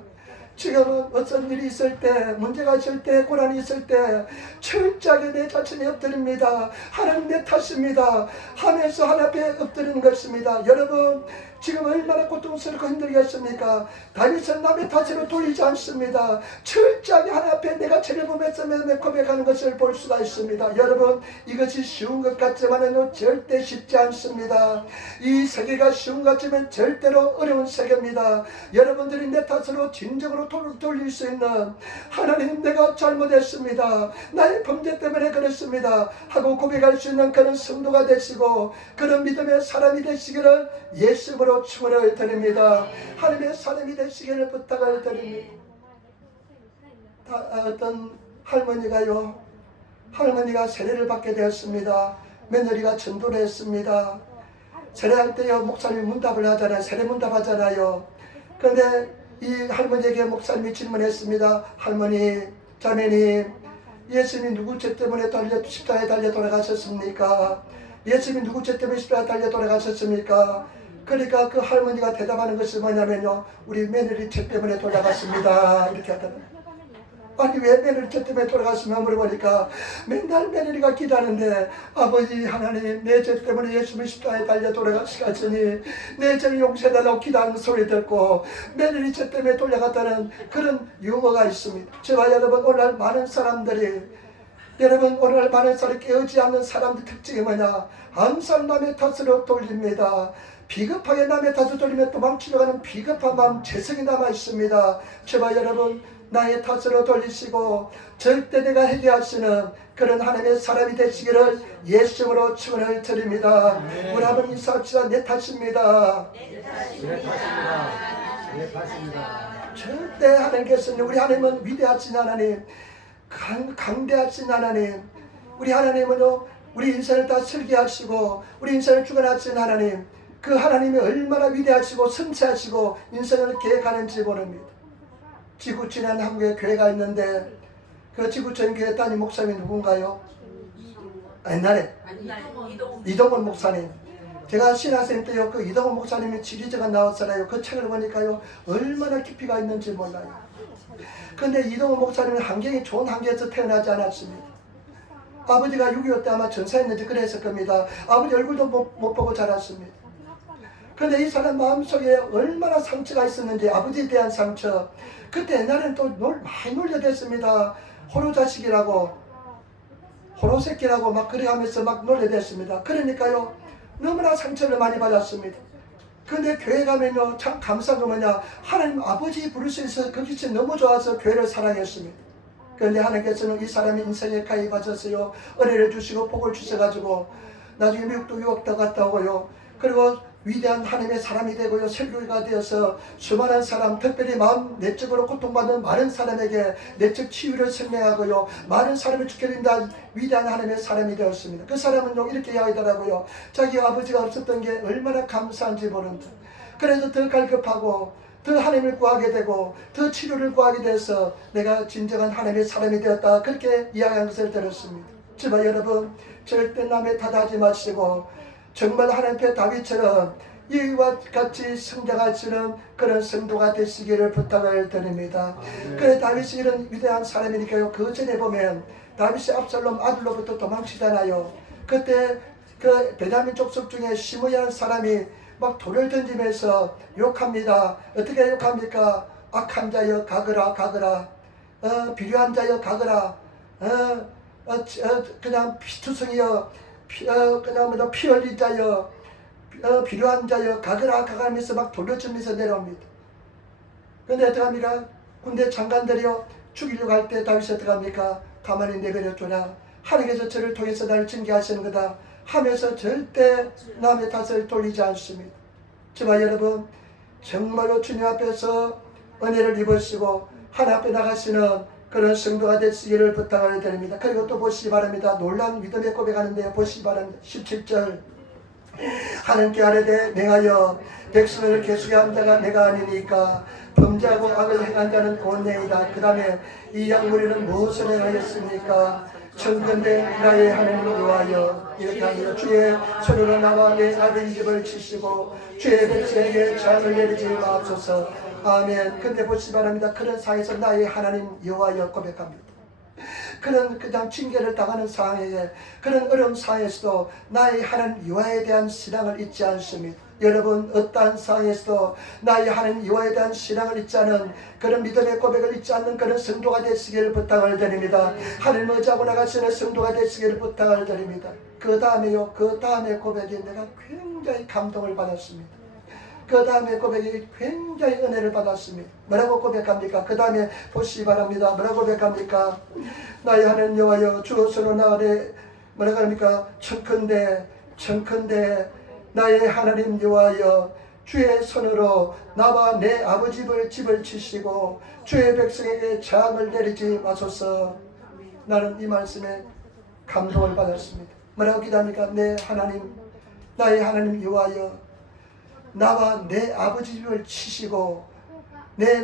지금은 어떤 일이 있을 때, 문제가 있을 때, 고난이 있을 때 철저하게 내 자신이 엎드립니다. 하나님 내 탓입니다 하면서 하나님 앞에 엎드리는 것입니다. 여러분, 지금 얼마나 고통스럽고 힘들겠습니까? 다윗은 남의 탓으로 돌리지 않습니다. 철저하게 하나님 앞에 내가 죄를 범했으면 고백하는 것을 볼 수가 있습니다. 여러분, 이것이 쉬운 것 같지만은 절대 쉽지 않습니다. 이 세계가 쉬운 것 같지만 절대로 어려운 세계입니다. 여러분들이 내 탓으로 진정으로 돌릴 수 있는, 하나님 내가 잘못했습니다, 나의 범죄 때문에 그렇습니다 하고 고백할 수 있는 그런 성도가 되시고 그런 믿음의 사람이 되시기를 예수님으로 축원을 드립니다. 하나님의 사람이 되시기를 부탁을 드립니다. 어떤 할머니가 세례를 받게 되었습니다. 며느리가 전도를 했습니다. 세례할 때요, 목사님이 문답을 하잖아요. 세례 문답하잖아요. 그런데 이 할머니에게 목사님이 질문했습니다. 할머니, 자매님, 예수님이 누구 죄 때문에 십자가에 달려 돌아가셨습니까? 예수님이 누구 죄 때문에 십자가에 달려 돌아가셨습니까? 그러니까 그 할머니가 대답하는 것이 뭐냐면요, 우리 며느리 죄 때문에 돌아갔습니다. 이렇게 하더라고요. 아니 왜 며느리 저 때문에 돌아갔으면 물어보니까 맨날 며느리가 기다는데 아버지 하나님 내 죄 때문에 예수님 십자가에 달려 돌아가시니 내 죄를 용서해달라고 기도하는 소리 듣고 며느리 저 때문에 돌아갔다는 그런 유머가 있습니다. 제발 여러분 오늘 많은 사람들이 깨어지 않는 사람들 특징이 뭐냐, 항상 남의 탓으로 돌립니다. 비겁하게 남의 탓으로 돌리며 도망치려 하는 비겁한 마음 재성이 남아 있습니다. 제발 여러분 나의 탓으로 돌리시고 절대 내가 해결하시는 그런 하나님의 사람이 되시기를 예수님으로 축원을 드립니다. 우리 한번 인사합시다. 내 탓입니다. 내 탓입니다. 절대 하나님께서는, 우리 하나님은 위대하신 하나님, 강대하신 하나님, 우리 하나님은요 우리 인생을 다 설계하시고 우리 인생을 주관하신 하나님, 그 하나님이 얼마나 위대하시고 섬세하시고 인생을 계획하는지 모릅니다. 지구촌에 한국에 교회가 있는데 그 지구촌 교회 담임 목사님이 누군가요? 옛날에 이동원 목사님. 제가 신학생 때요 그 이동원 목사님이 지리제가 나왔잖아요. 그 책을 보니까요 얼마나 깊이가 있는지 몰라요. 그런데 이동원 목사님은 환경이 좋은 환경에서 태어나지 않았습니다. 아버지가 6.25 때 아마 전사했는지 그랬을 겁니다. 아버지 얼굴도 못 보고 자랐습니다. 그런데 이 사람 마음속에 얼마나 상처가 있었는지, 아버지에 대한 상처. 그때 옛날에는 또 많이 놀려댔습니다. 호로자식이라고, 호로새끼라고 막 그래 하면서 막 놀려댔습니다. 그러니까요 너무나 상처를 많이 받았습니다. 그런데 교회 가면요 참 감사한 거 뭐냐, 하나님 아버지 부를 수 있어서 그 빛이 너무 좋아서 교회를 사랑했습니다. 그런데 하나님께서는 이 사람이 인생에 가입하셨어요. 은혜를 주시고 복을 주셔가지고 나중에 미국도 유학도 갔다 오고요. 그리고 위대한 하나님의 사람이 되고요. 설교가 되어서 수많은 사람, 특별히 마음 내적으로 고통받는 많은 사람에게 내적 치유를 설명하고요. 많은 사람을 지켜낸다 위대한 하나님의 사람이 되었습니다. 그 사람은 이렇게 이야기하더라고요. 자기 아버지가 없었던 게 얼마나 감사한지 모른다. 그래서 더 갈급하고 더 하나님을 구하게 되고 더 치료를 구하게 돼서 내가 진정한 하나님의 사람이 되었다. 그렇게 이야기한 것을 들었습니다. 제발 여러분 절대 남의 탓하지 마시고 정말 하나님의 다윗처럼 이와 같이 성장하시는 그런 성도가 되시기를 부탁을 드립니다. 그래 다윗이 이런 위대한 사람이니까요. 그 전에 보면 다윗이 압살롬 아들로부터 도망치잖아요. 그때 그 베냐민 족속 중에 시므야라는 사람이 막 돌을 던지면서 욕합니다. 어떻게 욕합니까? 악한 자여 가거라 가거라, 비료한 자여 가거라, 그냥 피투성이여 그냥 피 흘린 자여, 필요한 자여 가거라 가가면서 막 돌려주면서 내려옵니다. 근데 어떻게 합니까? 군대 장관들이요 죽이려고 할 때 다윗이 어떻게 합니까? 가만히 내버려두라, 하나님께서 저를 통해서 나를 징계하시는 거다 하면서 절대 남의 탓을 돌리지 않습니다. 제발 여러분 정말로 주님 앞에서 은혜를 입으시고 하나님 앞에 나가시는 그런 성도가 되시기를 부탁을 드립니다. 그리고 또 보시기 바랍니다. 놀라운 믿음의 고백하는데요. 보시기 바랍니다. 17절 하나님께 아뢰되 맹하여 백성을 계수게 한 자가 내가 아니니까 범죄하고 악을 행한 자는 곧 내이다. 그 다음에 이 약물이는 무엇을 행하였습니까? 청컨대 나의 하나님을 위하여 이렇게 하며 주의 손으로 나와 내 아버지 집을 치시고 주의 백성에게 재앙을 내리지 마옵소서. 아멘. 근데 보시기 바랍니다. 그런 상황에서 나의 하나님 여호와여 고백합니다. 그런 그냥 징계를 당하는 상황에, 그런 어려운 상황에서도 나의 하나님 여호와에 대한 신앙을 잊지 않습니다. 여러분 어떠한 상황에서도 나의 하나님 여호와에 대한 신앙을 잊지 않은 그런 믿음의 고백을 잊지 않는 그런 성도가 되시기를 부탁을 드립니다. 하나님을 의지하고 나가시는 성도가 되시기를 부탁을 드립니다. 그 다음에요, 그 다음에 고백이 내가 굉장히 감동을 받았습니다. 그 다음에 고백이 굉장히 은혜를 받았습니다. 뭐라고 고백합니까? 그 다음에 보시기 바랍니다. 뭐라고 고백합니까? 나의 하나님 여호와여 주 손으로 나아내 뭐라고 합니까? 청컨대 나의 하나님 여호와여 주의 손으로 나와 내 아버지 집을 치시고 주의 백성에게 재앙을 내리지 마소서. 나는 이 말씀에 감동을 받았습니다. 뭐라고 기도합니까? 내 하나님, 나의 하나님 여호와여 나와 내 아버지 집을 치시고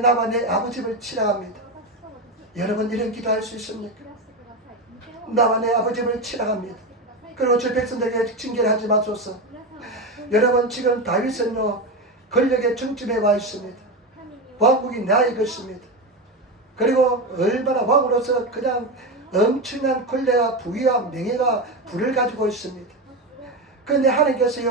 나와 내 아버지 집을 치라 합니다. 여러분 이런 기도할 수 있습니까? 나와 내 아버지 집을 치라 합니다. 그리고 저 백성들에게 징계를 하지 마소서. 여러분 지금 다윗은요 권력의 중심에 와 있습니다. 왕국이 나의 것입니다. 그리고 얼마나 왕으로서 그냥 엄청난 권례와 부위와 명예가 부를 가지고 있습니다. 그런데 하나님께서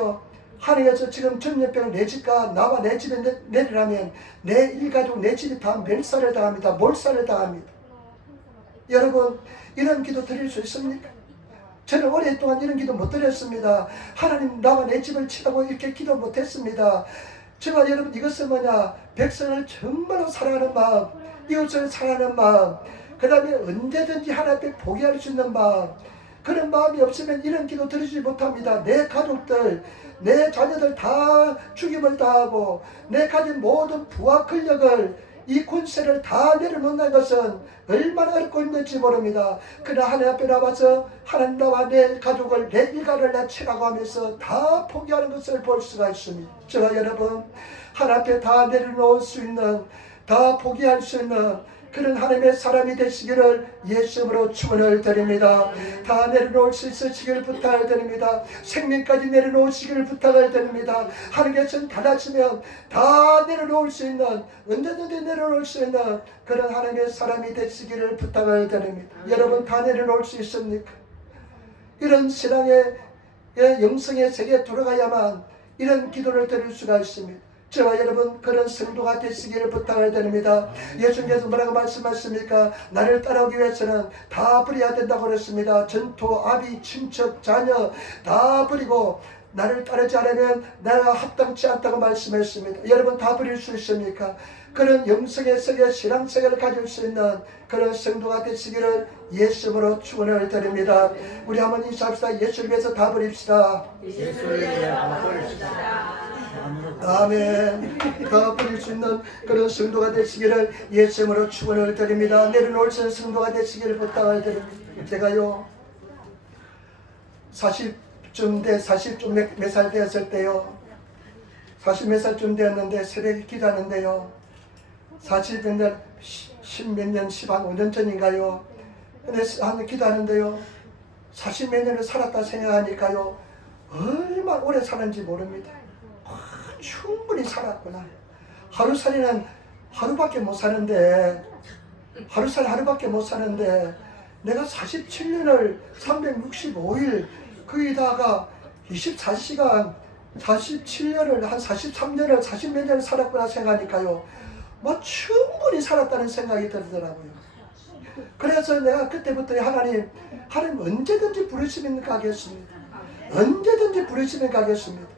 지금 전염병을 내 집과 나와 내 집에 내리라면 내 일가족 내 집이 다 멸살을 당합니다. 몰살을 당합니다. 여러분, 이런 기도 드릴 수 있습니까? 저는 오랫동안 이런 기도 못 드렸습니다. 하나님, 나와 내 집을 치라고 이렇게 기도 못했습니다. 제가 여러분, 이것은 뭐냐? 백성을 정말로 사랑하는 마음, 이웃을 사랑하는 마음, 그 다음에 언제든지 하나님 앞에 포기할 수 있는 마음, 그런 마음이 없으면 이런 기도 드리지 못합니다. 내 가족들, 내 자녀들 다 죽임을 당하고 내 가진 모든 부와 권력을, 이 권세를 다 내려놓는 것은 얼마나 어렵고 힘든지 모릅니다. 그러나 하나님 앞에 나와서 하나님, 나와 내 가족을, 내 일가를 나 치라고 하면서 다 포기하는 것을 볼 수가 있습니다. 제가 여러분, 하나님 앞에 다 내려놓을 수 있는, 다 포기할 수 있는 그런 하나님의 사람이 되시기를 예수님으로 축원을 드립니다. 다 내려놓을 수 있으시기를 부탁을 드립니다. 생명까지 내려놓으시기를 부탁을 드립니다. 하나님께서는 달라지면 다 내려놓을 수 있는, 언제든지 내려놓을 수 있는 그런 하나님의 사람이 되시기를 부탁을 드립니다. 여러분, 다 내려놓을 수 있습니까? 이런 신앙의 영성의 세계에 들어가야만 이런 기도를 드릴 수가 있습니다. 저와 여러분, 그런 성도가 되시기를 부탁을 드립니다. 예수님께서 뭐라고 말씀하십니까? 나를 따라오기 위해서는 다 버려야 된다고 그랬습니다. 전토, 아비, 친척, 자녀 다 버리고 나를 따르지 않으면 내가 합당치 않다고 말씀했습니다. 여러분, 다 버릴 수 있습니까? 그런 영성의 세계, 신앙세계를 가질 수 있는 그런 성도가 되시기를 예수님으로 축원을 드립니다. 우리 한번 인사합시다. 예수를 위해서 다 버립시다. 예수를 위해 다 버립시다. 아멘. 다 버릴 수 있는 그런 성도가 되시기를 예수님으로 축원을 드립니다. 내려놓을 수 있는 성도가 되시기를 부탁을 드립니다. 제가요 40쯤 몇 살 되었을 때요, 40 몇 살쯤 되었는데 새벽에 기도하는데요, 40몇 년, 10몇 년, 15년 전인가요, 근데 기도하는데요, 40 몇 년을 살았다 생각하니까요, 얼마나 오래 사는지 모릅니다. 충분히 살았구나. 하루살이는 하루밖에 못 사는데, 내가 47년을 365일 거기다가 24시간 47년을 한 43년을 40몇 년을 살았구나 생각하니까요, 뭐 충분히 살았다는 생각이 들더라고요. 그래서 내가 그때부터 하나님 언제든지 부르시면 가겠습니다. 언제든지 부르시면 가겠습니다.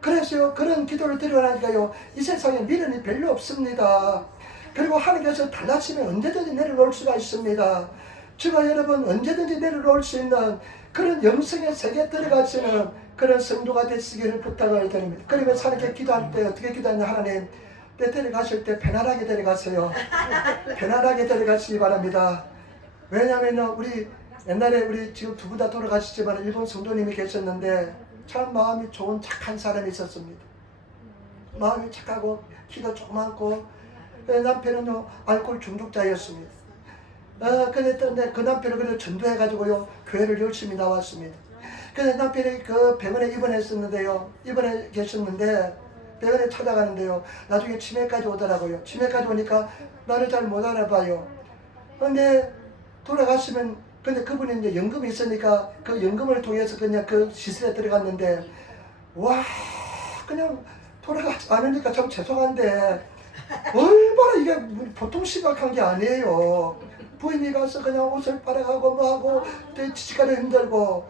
그래서요, 그런 기도를 드려나니까요, 이 세상에 미련이 별로 없습니다. 그리고 하나님께서 달라지면 언제든지 내려놓을 수가 있습니다. 제가 여러분, 언제든지 내려놓을 수 있는 그런 영성의 세계에 들어가시는 그런 성도가 되시기를 부탁을 드립니다. 그러면서 하나님께 기도할 때 어떻게 기도하냐, 하나님, 때 데려가실 때 편안하게 데려가세요. 편안하게 데려가시기 바랍니다. 왜냐하면 옛날에 우리 지금 두 분 다 돌아가시지만 일본 성도님이 계셨는데 참 마음이 좋은 착한 사람이 있었습니다. 마음이 착하고 키도 조그맣고, 남편은요 알코올 중독자였습니다. 근데 그 남편을 그래도 전도해가지고요 교회를 열심히 나왔습니다. 근데 남편이 그 병원에 입원했었는데요, 입원해 계셨는데 병원에 찾아가는데요, 나중에 치매까지 오더라고요. 치매까지 오니까 나를 잘 못 알아봐요. 근데 돌아가시면, 근데 그분이 이제 연금이 있으니까 그 연금을 통해서 그냥 그 시설에 들어갔는데, 와, 그냥 돌아가지 않으니까 참 죄송한데 얼마나 이게 보통 심각한 게 아니에요. 부인이 가서 그냥 옷을 빨아가고 뭐하고 지치가도 힘들고,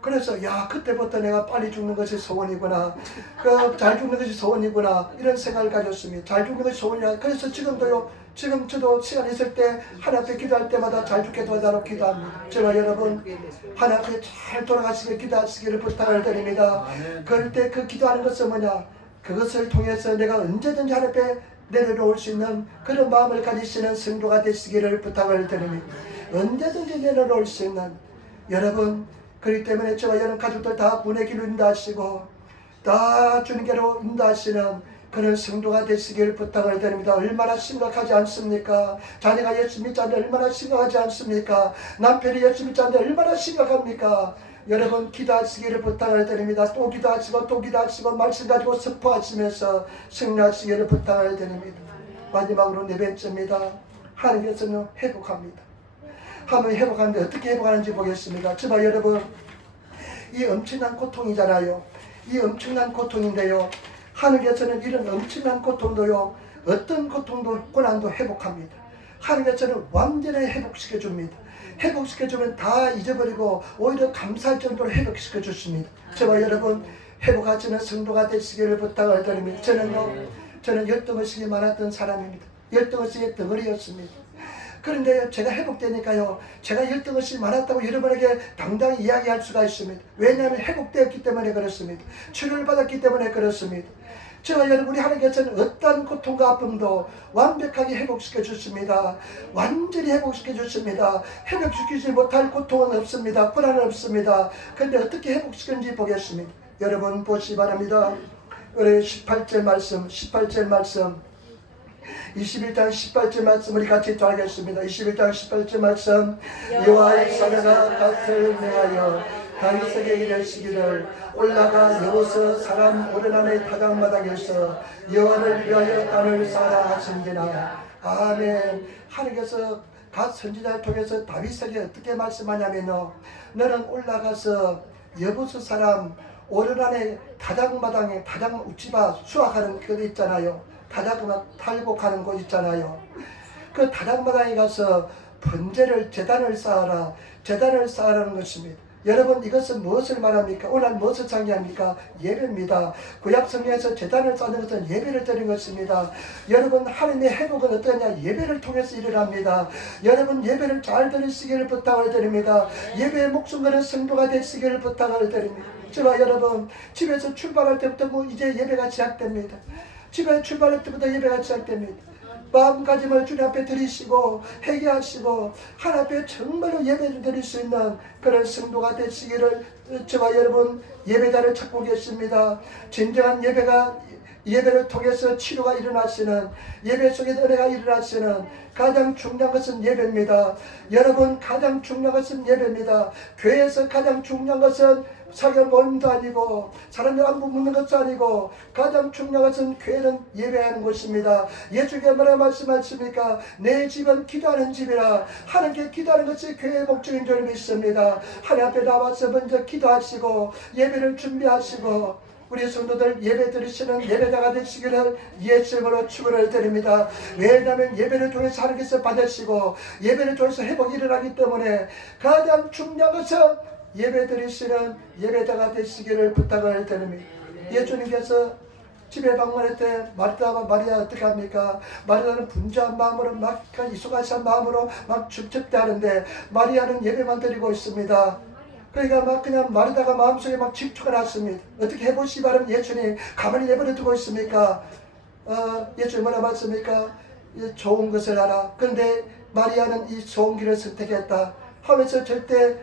그래서 야, 그때부터 내가 빨리 죽는 것이 소원이구나, 잘 죽는 것이 소원이구나, 이런 생각을 가졌습니다. 잘 죽는 것이 소원이야. 그래서 지금도요, 지금 저도 시간 있을 때 하나님 앞에 기도할 때마다 잘 죽게 도와달라고 기도합니다. 제가 여러분, 하나님 앞에 잘 돌아가시길 기도하시기를 부탁을 드립니다. 그럴 때 그 기도하는 것은 뭐냐, 그것을 통해서 내가 언제든지 하나님 앞에 내려놓을 수 있는 그런 마음을 가지시는 성도가 되시기를 부탁을 드립니다. 언제든지 내려놓을 수 있는, 여러분, 그렇기 때문에 저와 여러분 가족들 다 분의 길로 인도하시고 다 주님께로 인도하시는 그런 성도가 되시길 부탁을 드립니다. 얼마나 심각하지 않습니까? 자녀가 예수 믿지 않는데 얼마나 심각하지 않습니까? 남편이 예수 믿지 않는데 얼마나 심각합니까? 여러분, 기도하시기를 부탁을 드립니다. 또 기도하시고 말씀 가지고 선포하시면서 승리하시기를 부탁을 드립니다. 마지막으로 네 번째입니다. 하나님께서는 회복합니다. 한번 회복하는데 어떻게 회복하는지 보겠습니다. 저봐 여러분, 이 엄청난 고통이잖아요. 이 엄청난 고통인데요, 하나님께서는 이런 엄청난 고통도요, 어떤 고통도 고난도 회복합니다. 하나님께서는 완전히 회복시켜 줍니다. 회복시켜 주면 다 잊어버리고 오히려 감사할 정도로 회복시켜 주십니다. 저와 여러분, 회복하시는 성도가 되시기를 부탁을 드립니다. 저는 열등의식이 많았던 사람입니다. 열등의식의 덩어리였습니다. 그런데 제가 회복되니까요, 제가 열등의식이 많았다고 여러분에게 당당히 이야기할 수가 있습니다. 왜냐하면 회복되었기 때문에 그렇습니다. 치료를 받았기 때문에 그렇습니다. 제가 여러분, 우리 하나님께서는 어떠한 고통과 아픔도 완벽하게 회복시켜 주십니다. 완전히 회복시켜 주십니다. 회복시키지 못할 고통은 없습니다. 불안은 없습니다. 그런데 어떻게 회복시키는지 보겠습니다. 여러분 보시기 바랍니다. 우리 18절 말씀 21장 18절 말씀 우리 같이 읽겠습니다. 21장 18절 말씀, 여호와의 사자가 갓을 명하여 다윗에게 이르시기를 올라가 여호수 사람 오르난의 타작마당에서 여호와를 위하여 단을 쌓아 하신지라. 아멘. 하나님께서 갓 선지자를 통해서 다윗에게 어떻게 말씀하냐면요, 너는 올라가서 여호수 사람 오르난의 타작마당에, 타작 우치바 수확하는 그 있잖아요. 타작만 탈고 가는 곳 있잖아요. 그 타작마당에 가서 번제를, 제단을 쌓아라. 제단을 쌓으라는 것입니다. 여러분, 이것은 무엇을 말합니까? 오늘 무엇을 상기합니까? 예배입니다. 구약 성경에서 제단을 쌓는 것은 예배를 드리는 것입니다. 여러분, 하나님의 회복은 어떠냐? 예배를 통해서 일어납니다. 여러분, 예배를 잘 드리시기를 부탁을 드립니다. 예배의 목숨 거는 성도가 되시기를 부탁을 드립니다. 저와 여러분, 집에서 출발할 때부터 이제 예배가 시작됩니다. 집에 출발할 때부터 예배가 시작됩니다. 마음가짐을 주님 앞에 드리시고 회개하시고 하나님 앞에 정말로 예배를 드릴 수 있는 그런 성도가 되시기를 저와 여러분 예배자를 찾고 계십니다. 진정한 예배를 통해서 치료가 일어나시는, 예배 속에서 은혜가 일어나시는 가장 중요한 것은 예배입니다. 여러분, 가장 중요한 것은 예배입니다. 교회에서 가장 중요한 것은 사교 모임도 아니고 사람들 안부 묻는 것도 아니고 가장 중요한 것은 교회는 예배하는 곳입니다. 예수께서 뭐라 말씀하십니까? 내 집은 기도하는 집이라. 하나님께 기도하는 것이 교회의 목적인 줄 믿습니다. 하나님 앞에 나와서 먼저 기도하시고 예배를 준비하시고 우리 성도들 예배 드리시는 예배자가 되시기를 예수님으로 축원을 드립니다. 왜냐하면 예배를 통해서 하나님께서 받으시고 예배를 통해서 회복이 일어나기 때문에 가장 중요한 것은 예배 드리시는 예배자가 되시기를 부탁을 드립니다. 예수님께서 집에 방문할 때 마르다와 마리아 어떻게 합니까? 마리아는 분주한 마음으로 막 이소가시한 마음으로 막 축적대하는데 마리아는 예배만 드리고 있습니다. 그러니까 막 그냥 마르다가 마음속에 막 집중을 했습니다. 어떻게 해보시기 바라면 예수님 가만히 내버려 두고 있습니까? 예수님 뭐라 말씀입니까? 좋은 것을 하라. 그런데 마리아는 이 좋은 길을 선택했다 하면서 절대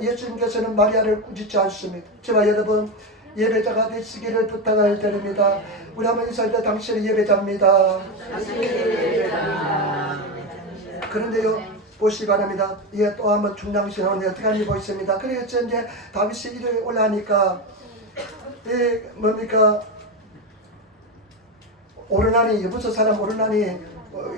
예수님께서는 마리아를 꾸짖지 않습니다. 저와 여러분 예배자가 되시기를 부탁을 드립니다. 우리 한번 인사할 때 당신은 예배자입니다. 그런데요, 보시기 바랍니다. 이게 또 한번 중장신하는데 어떻게 하는지 보겠습니다. 그래서 이제 다윗이 이름이 올라가니까 뭡니까? 오르나니, 여부서 사람 오르나니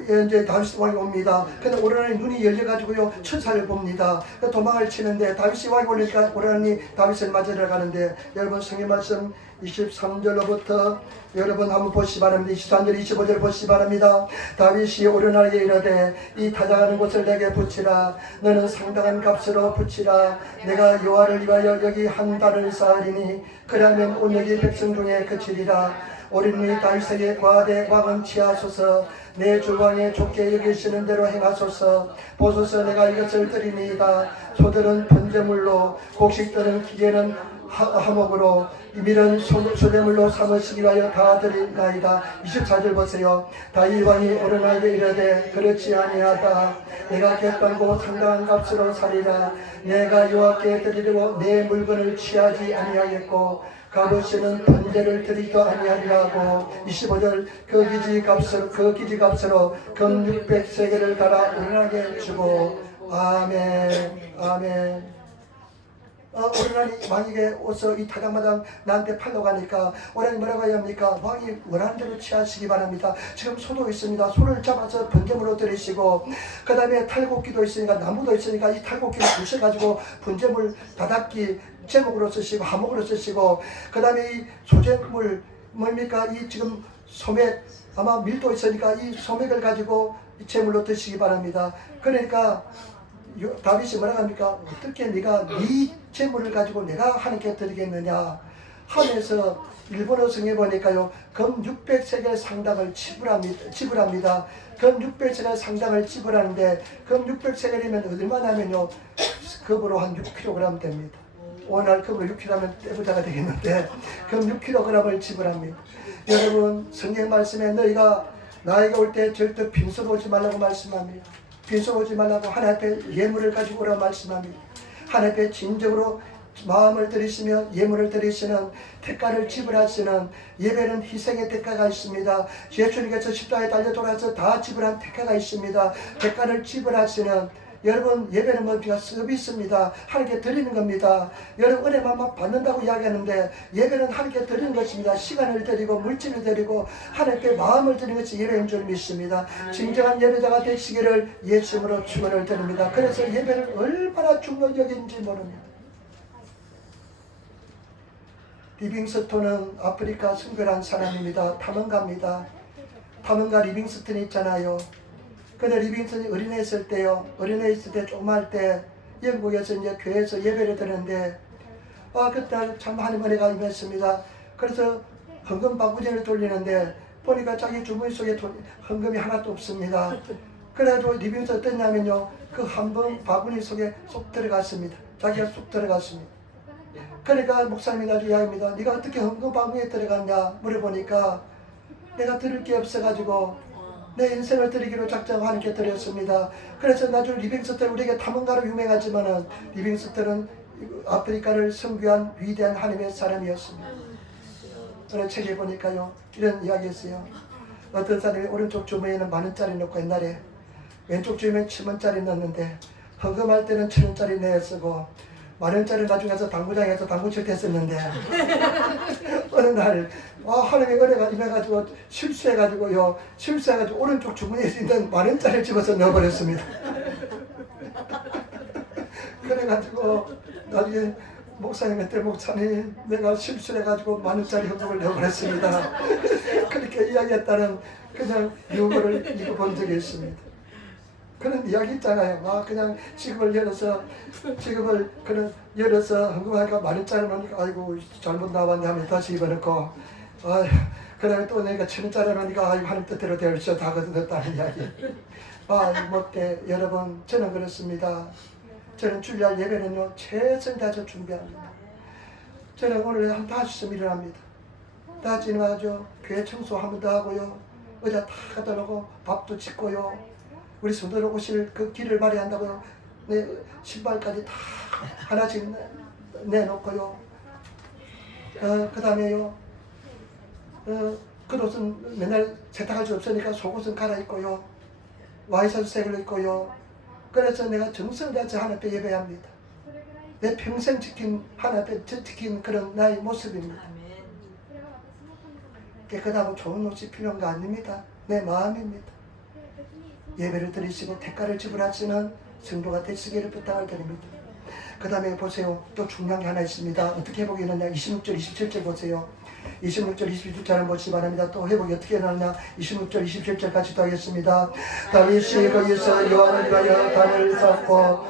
이제 다윗 왕이 옵니다. 근데 오르나니 눈이 열려가지고요 천사를 봅니다. 도망을 치는데 다윗이 왕이 오니까 오르나니 다윗을 맞으러 가는데, 여러분 성경 말씀 23절로부터 여러분 한번 보시기 바랍니다. 23절 25절 보시기 바랍니다. 다윗이 오르나니에 이르되 이 타작하는 곳을 내게 붙이라. 너는 상당한 값으로 붙이라. 내가 여호와를 위하여 여기 한 달을 쌓으리니 그러면 온 여기 백성 중에 그치리라. 어린이 다윗에게 과대 왕은 취하소서. 내 주왕에 좋게 여기시는 대로 행하소서. 보소서, 내가 이것을 드리니이다. 소들은 번제물로, 곡식들은 기계는 화목으로, 밀은 소제물로 삼으시기 위하여 다 드리나이다. 24절 보세요. 다윗 왕이 어른에게 이르되 그렇지 아니하다. 내가 객관고 상당한 값으로 사리라. 내가 여호와께 드리려고 내 물건을 취하지 아니하겠고 값없이는 번제를 드리도 아니하리라고. 25절 그 기지값으로 금 600세겔을 달아 은하게 주고. 아멘. 아멘. 오르나니 왕에게 오서 이 타작마당 나한테 팔려고 하니까 오라니 뭐라고 해야 합니까? 왕이 원하는 대로 취하시기 바랍니다. 지금 소도 있습니다. 소를 잡아서 번제물로 드리시고 그 다음에 탈곡기도 있으니까 나무도 있으니까 이 탈곡기를 부셔가지고 번제물 다닥기 제목으로 쓰시고 하목으로 쓰시고 그 다음에 이 소제물 뭡니까? 이 지금 소맥 아마 밀도 있으니까 이 소맥을 가지고 이 제물로 드시기 바랍니다. 그러니까 다윗이 뭐라고 합니까? 어떻게 네가 네 재물을 가지고 내가 하나님께 드리겠느냐 하면서 일본어 성에 보니까요 금 600세겔 상당을 지불합니다. 금 600세겔 상당을 지불하는데 금 600세겔이면 얼마나면요 급으로 한 6kg 됩니다. 오늘 급으로 6kg면 떼부자가 되겠는데 금 6kg을 지불합니다. 여러분 성경 말씀에 너희가 나에게 올 때 절대 빈손 오지 말라고 말씀합니다. 빈손 오지 말라고 하나님 앞에 예물을 가지고 오라 말씀합니다. 하나님 앞에 진정으로 마음을 들이시며 예물을 드리시는 대가를 지불하시는 예배는 희생의 대가가 있습니다. 예수님께서 십자가에 달려 돌아서 다 지불한 대가가 있습니다. 대가를 지불하시는 여러분 예배는 뭡니까? 서비스입니다. 하나님께 드리는 겁니다. 여러분 은혜만 막 받는다고 이야기하는데 예배는 하나님께 드리는 것입니다. 시간을 드리고 물질을 드리고 하나님께 마음을 드리는 것이 예배인 줄 믿습니다. 진정한 예배자가 되시기를 예수님으로 축원을 드립니다. 그래서 예배를 얼마나 중요히 여기는지 모릅니다. 리빙스톤은 아프리카 순결한 사람입니다. 탐험가입니다. 탐험가 리빙스톤이 있잖아요. 근데 리빙스턴이 어린애 있을 때요. 어린애 있을 때 조그마할 때 영국에서 이제 교회에서 예배를 드렸는데 그때 참 하나님 은혜가 임했습니다. 그래서 헌금 바구니를 돌리는데 보니까 자기 주머니 속에 헌금이 하나도 없습니다. 그래도 리빙스턴 어땠냐면요. 그 한 번 바구니 속에 쏙 들어갔습니다. 자기가 쏙 들어갔습니다. 그러니까 목사님이 나중에 이야기합니다. 네가 어떻게 헌금 바구니에 들어갔냐 물어보니까 내가 들을 게 없어가지고 내 인생을 드리기로 작정하고 하나님께 드렸습니다. 그래서 나중에 리빙스턴 우리에게 탐험가로 유명하지만은 리빙스턴은 아프리카를 선교한 위대한 하나님의 사람이었습니다. 오늘 책에 보니까요 이런 이야기였어요. 어떤 사람이 오른쪽 주머니에는 10,000원짜리 넣고 옛날에 왼쪽 주머니에 10,000원짜리 넣었는데 헌금할 때는 1,000원짜리 내야 쓰고 10,000원짜리 나중에 가서 당구장에 가서 당구 칠 때 썼는데 어느 날 하나님의 은혜가 임해가지고 실수해가지고 오른쪽 주머니에 있는 10,000원짜리를 집어서 넣어버렸습니다. 그래가지고 나중에 목사님한테 목사님 내가 실수해가지고 10,000원짜리 헌금을 넣어버렸습니다. 그렇게 이야기했다는 그냥 유머를 읽어본 적이 있습니다. 그런 이야기 있잖아요. 그냥 지갑을 열어서 헌금하니까 10,000원짜리 넣으니까 아이고 잘못 나왔네 하면 다시 입어넣고 그다음에 또 내가 1,000원짜리 넣으니까 아이고 하나님 뜻대로 되었어 다 거둬졌다는 이야기. 못돼 여러분 저는 그렇습니다. 저는 주일날 예배는요 최선을 다해서 준비합니다. 저는 오늘 한 5시쯤 일어납니다. 다 지나가죠. 교회 청소 한 번 더 하고요. 의자 다 갖다 놓고 밥도 짓고요. 우리 성도들 오실 그 길을 마련한다고요. 내 신발까지 다 하나씩 내놓고요. 그 다음에요. 겉옷은 맨날 세탁할 수 없으니까 속옷은 갈아입고요. 와이셔츠색을 입고요. 그래서 내가 정성을 다해서 하나님 앞에 예배합니다. 내 평생 하나님 앞에 지킨 그런 나의 모습입니다. 깨끗하고 좋은 옷이 필요한 거 아닙니다. 내 마음입니다. 예배를 드리시고 대가를 지불하시는 성도가 되시기를 부탁을 드립니다. 그 다음에 보세요. 또 중요한 게 하나 있습니다. 어떻게 회복이 되느냐. 26절 27절 보세요. 26절 27절을 보시기 바랍니다. 또 회복이 어떻게 되느냐. 26절 27절 같이 또 하겠습니다. 다윗이 거기서 여호와를 위하여 단을 쌓고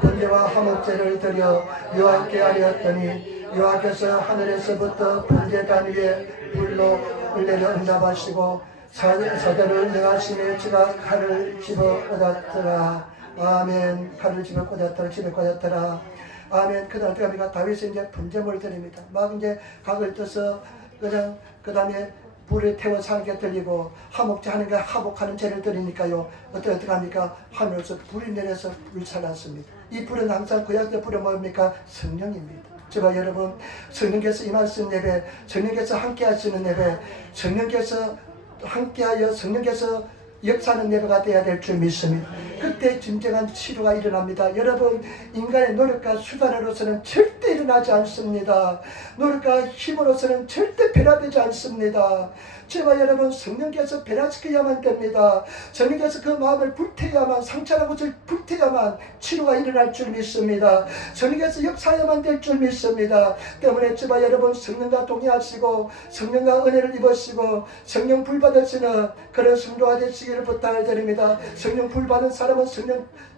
번제와 화목제를 드려 여호와께 하였더니 여호와께서 하늘에서부터 번제단 위에 불로 내려 응답하시고 사대를 명하시며 지가 칼을 집어 꽂았더라. 아멘. 칼을 집어 꽂았더라. 집에 꽂았더라. 아멘. 그 다음에 다윗이 이제 번제물을 드립니다. 막 이제 각을 떠서 그냥 그 다음에 불에 태워서 하나님께 드리고 화목제 하는 게 화목하는 죄를 드리니까요. 어떻게 합니까? 하늘에서 불이 내려서 불살랐습니다. 이 불은 항상 구약의 불은 뭡니까? 성령입니다. 제발 여러분 성령께서 임하시는 예배, 성령께서 함께 하시는 예배, 성령께서 함께하여 성령께서 역사하는 예배가 되어야 될 줄 믿습니다. 그때 진정한 치료가 일어납니다. 여러분, 인간의 노력과 수단으로서는 절대 일어나지 않습니다. 노력과 힘으로서는 절대 변화되지 않습니다. 제발 여러분, 성령께서 변화시켜야만 됩니다. 성령께서 그 마음을 불태야만, 상처난 곳을 불태야만 치료가 일어날 줄 믿습니다. 성령께서 역사해야만 될 줄 믿습니다. 때문에 제발 여러분, 성령과 동의하시고 성령과 은혜를 입으시고 성령 불 받으시는 그런 성도가 되시기를 부탁을 드립니다. 성령 불 받은 사람은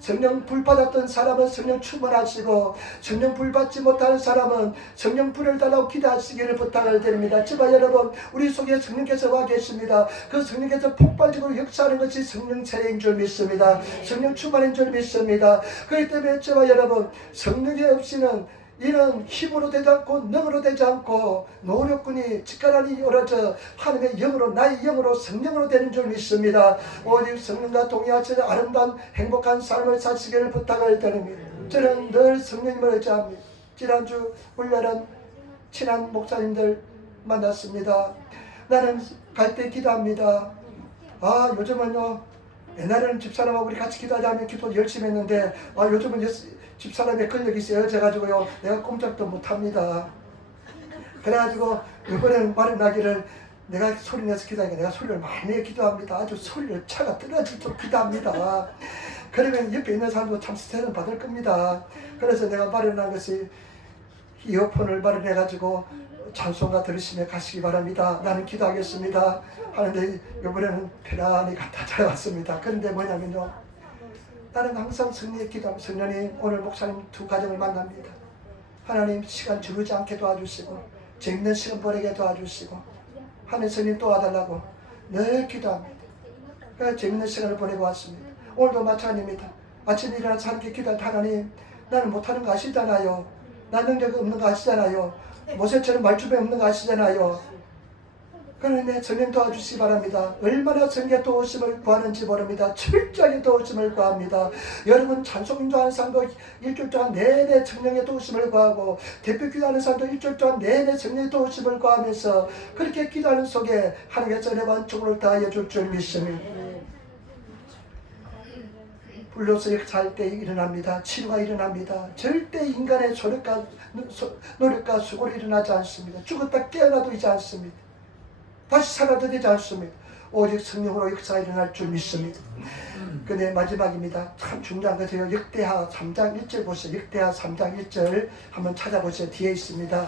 성령 불 받았던 사람은 성령 충만하시고, 성령 불 받지 못하는 사람은 성령 불을 달라고 기도하시기를 부탁을 드립니다. 제발 여러분, 우리 속에 성령께서 와 계십니다. 그 성령께서 폭발적으로 역사하는 것이 성령 세례인 줄 믿습니다. 성령 충만인 줄 믿습니다. 그렇기 때문에 제발 여러분, 성령이 없이는 이는 힘으로 되지 않고 능으로 되지 않고 노력군이 직가란이 이루어져 하나님의 영으로, 나의 영으로, 성령으로 되는 줄 믿습니다. 오직 성령과 동의하시는 아름다운 행복한 삶을 사시기를 부탁을 드립니다. 저는 늘 성령님을 의지합니다. 지난주 훈련한 친한 목사님들 만났습니다. 나는 갈 때 기도합니다. 요즘은요, 옛날에는 집사람하고 우리 같이 기도하자면 기도 열심히 했는데 요즘은 집사람의 근력이 세워져가지고요, 내가 꼼짝도 못합니다. 그래가지고 이번에는 말이 나기를 내가 소리내서 기도하니까 내가 소리를 많이 기도합니다. 아주 소리를 차가 떨어지도록 기도합니다. 그러면 옆에 있는 사람도 참 스트레스 받을 겁니다. 그래서 내가 마련한 것이 이어폰을 마련해가지고 찬송가 들으시며 가시기 바랍니다. 나는 기도하겠습니다 하는데 이번에는 편안히 갖다 잘왔습니다. 그런데 뭐냐면요, 나는 항상 성령의 기도하면, 성령님 오늘 목사님 두 가정을 만납니다. 하나님 시간 주르지 않게 도와주시고 재밌는 시간 보내게 도와주시고 하나님 성령 도와달라고 늘 기도합니다. 그래서 재밌는 시간을 보내고 왔습니다. 오늘도 마찬가지입니다. 아침에 일어나서 하나님께 기도할 때, 하나님 나는 못하는 거 아시잖아요. 나 능력이 없는 거 아시잖아요. 모세처럼 말주변 없는 거 아시잖아요. 그런데 성령 도와주시기 바랍니다. 얼마나 성령 도우심을 구하는지 모릅니다. 철저하게 도우심을 구합니다. 여러분, 찬송 인도하는 사람도 일주일 동안 내내 성령의 도우심을 구하고, 대표 기도하는 사람도 일주일 동안 내내 성령의 도우심을 구하면서 그렇게 기도하는 속에 하나님께서 내 반쪽을 다하여 줄 줄 믿습니다. 불로서 역사할 때 일어납니다. 치료가 일어납니다. 절대 인간의 노력과 수고로 일어나지 않습니다. 죽었다 깨어나도 되지 않습니다. 다시 살아도 되지 않습니다. 오직 성령으로 역사가 일어날 줄 믿습니다. 근데 마지막입니다. 참 중요한 것이에요. 역대하 3장 1절 보세요. 역대하 3장 1절 한번 찾아보세요. 뒤에 있습니다.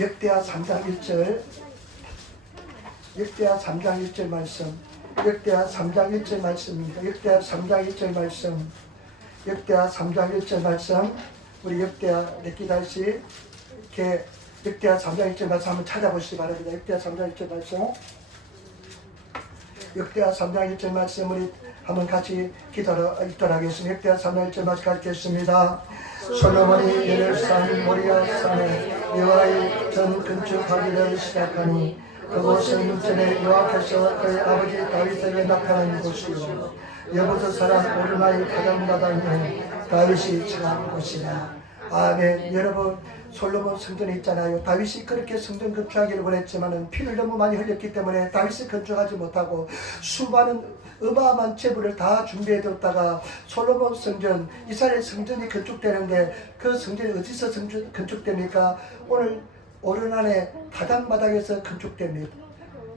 역대하 3장 1절, 역대하 3장 1절 말씀, 역대하 3장 1절 말씀입니다. 역대하 3장 1절 말씀, 역대하 3장 1절 말씀, 우리 역대하 렉기다시 이렇게 역대하 3장 1절 말씀 한번 찾아보시기 바랍니다. 역대하 3장 1절 말씀, 역대하 3장 1절 말씀 우리 한번 같이 읽도록 하겠습니다. 역대하 3장 1절 말씀 갖겠습니다. 솔로몬이 예루살렘 모리아 산에 여호와의 전 건축하기를 시작하니 그곳은 전에 여호와께서 그의 아버지 다윗에게 나타난 곳이요 여부서 사람 오르나의 가장마당에 다윗이 처한 곳이라. 아멘. 여러분, 솔로몬 성전에 있잖아요. 다윗이 그렇게 성전 건축하기를 원했지만은 피를 너무 많이 흘렸기 때문에 다윗이 건축하지 못하고 수많은 어마어마한 재물을 다 준비해뒀다가 솔로몬 성전, 이스라엘 성전이 건축되는데 그 성전이 어디서 건축됩니까? 오늘 오르난의 바닥마당에서 건축됩니다.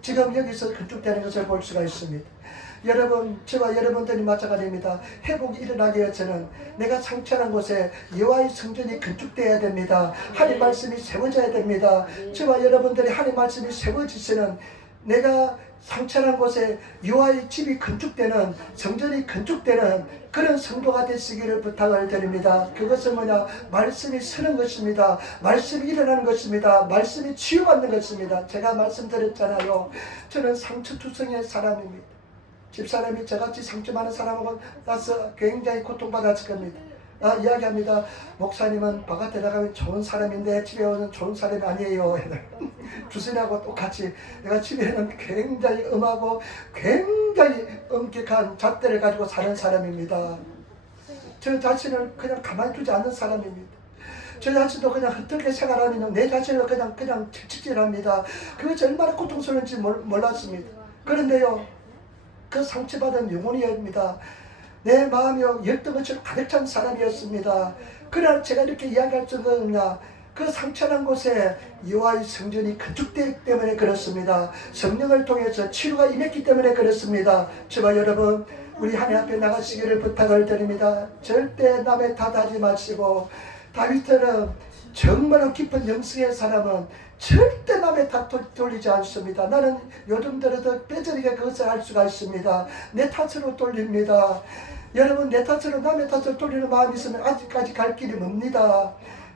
지금 여기서 건축되는 것을 볼 수가 있습니다. 여러분, 저와 여러분들이 마찬가지입니다. 회복이 일어나기 위해서는 내가 상처난 곳에 여호와의 성전이 건축되어야 됩니다. 하나님 말씀이 세워져야 됩니다. 저와 여러분들이 하나님 말씀이 세워지시는, 내가 상처난 곳에 여호와의 집이 건축되는, 성전이 건축되는 그런 성도가 되시기를 부탁을 드립니다. 그것은 뭐냐? 말씀이 서는 것입니다. 말씀이 일어나는 것입니다. 말씀이 치유받는 것입니다. 제가 말씀드렸잖아요. 저는 상처투성이의 사람입니다. 집사람이 저같이 상처 많은 사람하고 나서 굉장히 고통받았을 겁니다. 이야기합니다. 목사님은 바깥에 나가면 좋은 사람인데 집에 오는 좋은 사람이 아니에요. 주선하고 똑같이 내가 집에는 굉장히 엄하고 굉장히 엄격한 잣대를 가지고 사는 사람입니다. 저 자신을 그냥 가만히 두지 않는 사람입니다. 저 자신도 그냥 흩어게 생활하면 내 자신을 그냥 칠칠합니다. 그것이 얼마나 고통스러운지 몰랐습니다. 그런데요, 그 상처받은 영혼이입니다. 내 마음이 열등것처럼 가득 찬 사람이었습니다. 그러나 제가 이렇게 이야기할 수 없느냐, 그 상처난 곳에 여호와의 성전이 건축되기 때문에 그렇습니다. 성령을 통해서 치료가 임했기 때문에 그렇습니다. 제발 여러분, 우리 하나님 앞에 나가시기를 부탁을 드립니다. 절대 남의 탓하지 마시고, 다윗처럼 정말로 깊은 영성의 사람은 절대 남의 탓 돌리지 않습니다. 나는 요즘 들어도 뼈저리게 그것을 할 수가 있습니다. 내 탓으로 돌립니다. 여러분, 내 탓으로 남의 탓을 돌리는 마음이 있으면 아직까지 갈 길이 멉니다.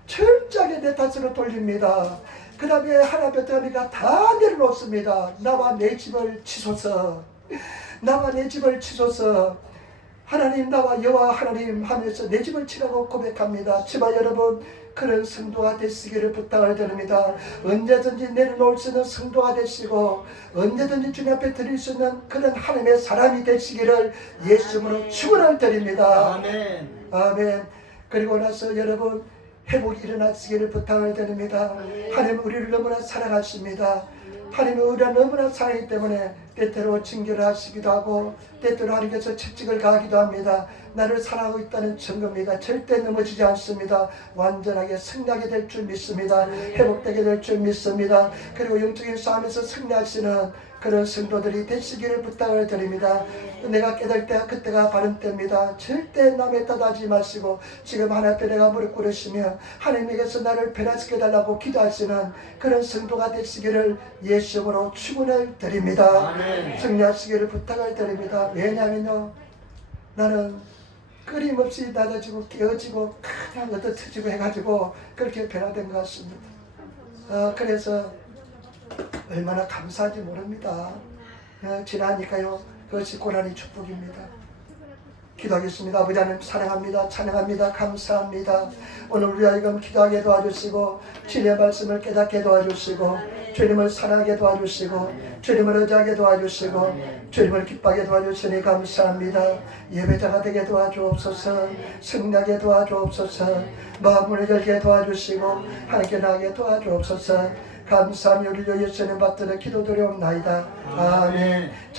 철저하게 내 탓으로 돌립니다. 그 다음에 하나님 앞에 다 내려놓습니다. 나와 내 집을 치소서. 나와 내 집을 치소서. 하나님, 나와 여호와 하나님 하면서 내 집을 치라고 고백합니다. 제발 여러분, 그런 성도가 되시기를 부탁을 드립니다. 언제든지 내려놓을 수 있는 성도가 되시고, 언제든지 주님 앞에 드릴 수 있는 그런 하나님의 사람이 되시기를 예수님으로 축원을 드립니다. 아멘. 아멘. 그리고 나서 여러분, 회복이 일어나시기를 부탁을 드립니다. 하나님 우리를 너무나 사랑하십니다. 하나님은 우리가 너무나 사랑하기 때문에 때때로 징계를 하시기도 하고, 때때로 하나님께서 채찍을 가하기도 합니다. 나를 사랑하고 있다는 증거입니다. 절대 넘어지지 않습니다. 완전하게 승리하게 될 줄 믿습니다. 회복되게 될 줄 믿습니다. 그리고 영적인 싸움에서 승리하시는 그런 성도들이 되시기를 부탁을 드립니다. 내가 깨달을 때가 그때가 바른 때입니다. 절대 남의 탓하지 마시고, 지금 하나님 앞에 내가 무릎 꿇으시며 하나님에게서 나를 변화시켜 달라고 기도하시는 그런 성도가 되시기를 예수님으로 축원을 드립니다. 승리하시기를 부탁을 드립니다. 왜냐하면요, 나는 끊임없이 낮아지고 깨어지고 그냥 얻어터지고 해가지고 그렇게 변화된 것 같습니다. 그래서 얼마나 감사한지 모릅니다. 지나니까요, 그것이 고난의 축복입니다. 기도하겠습니다. 아버지 하나님 사랑합니다. 찬양합니다. 감사합니다. 오늘 우리 아이가 기도하게 도와주시고, 진리의 말씀을 깨닫게 도와주시고, 주님을 사랑하게 도와주시고, 주님을 의지하게 도와주시고, 주님을 기뻐하게 도와주시니 감사합니다. 예배자가 되게 도와주옵소서. 승리하게 도와주옵소서. 마음을 열게 도와주시고 하나님께 나가게 도와주옵소서. 감사하며 우리 예수님 받들어 기도드리옵나이다. 아멘.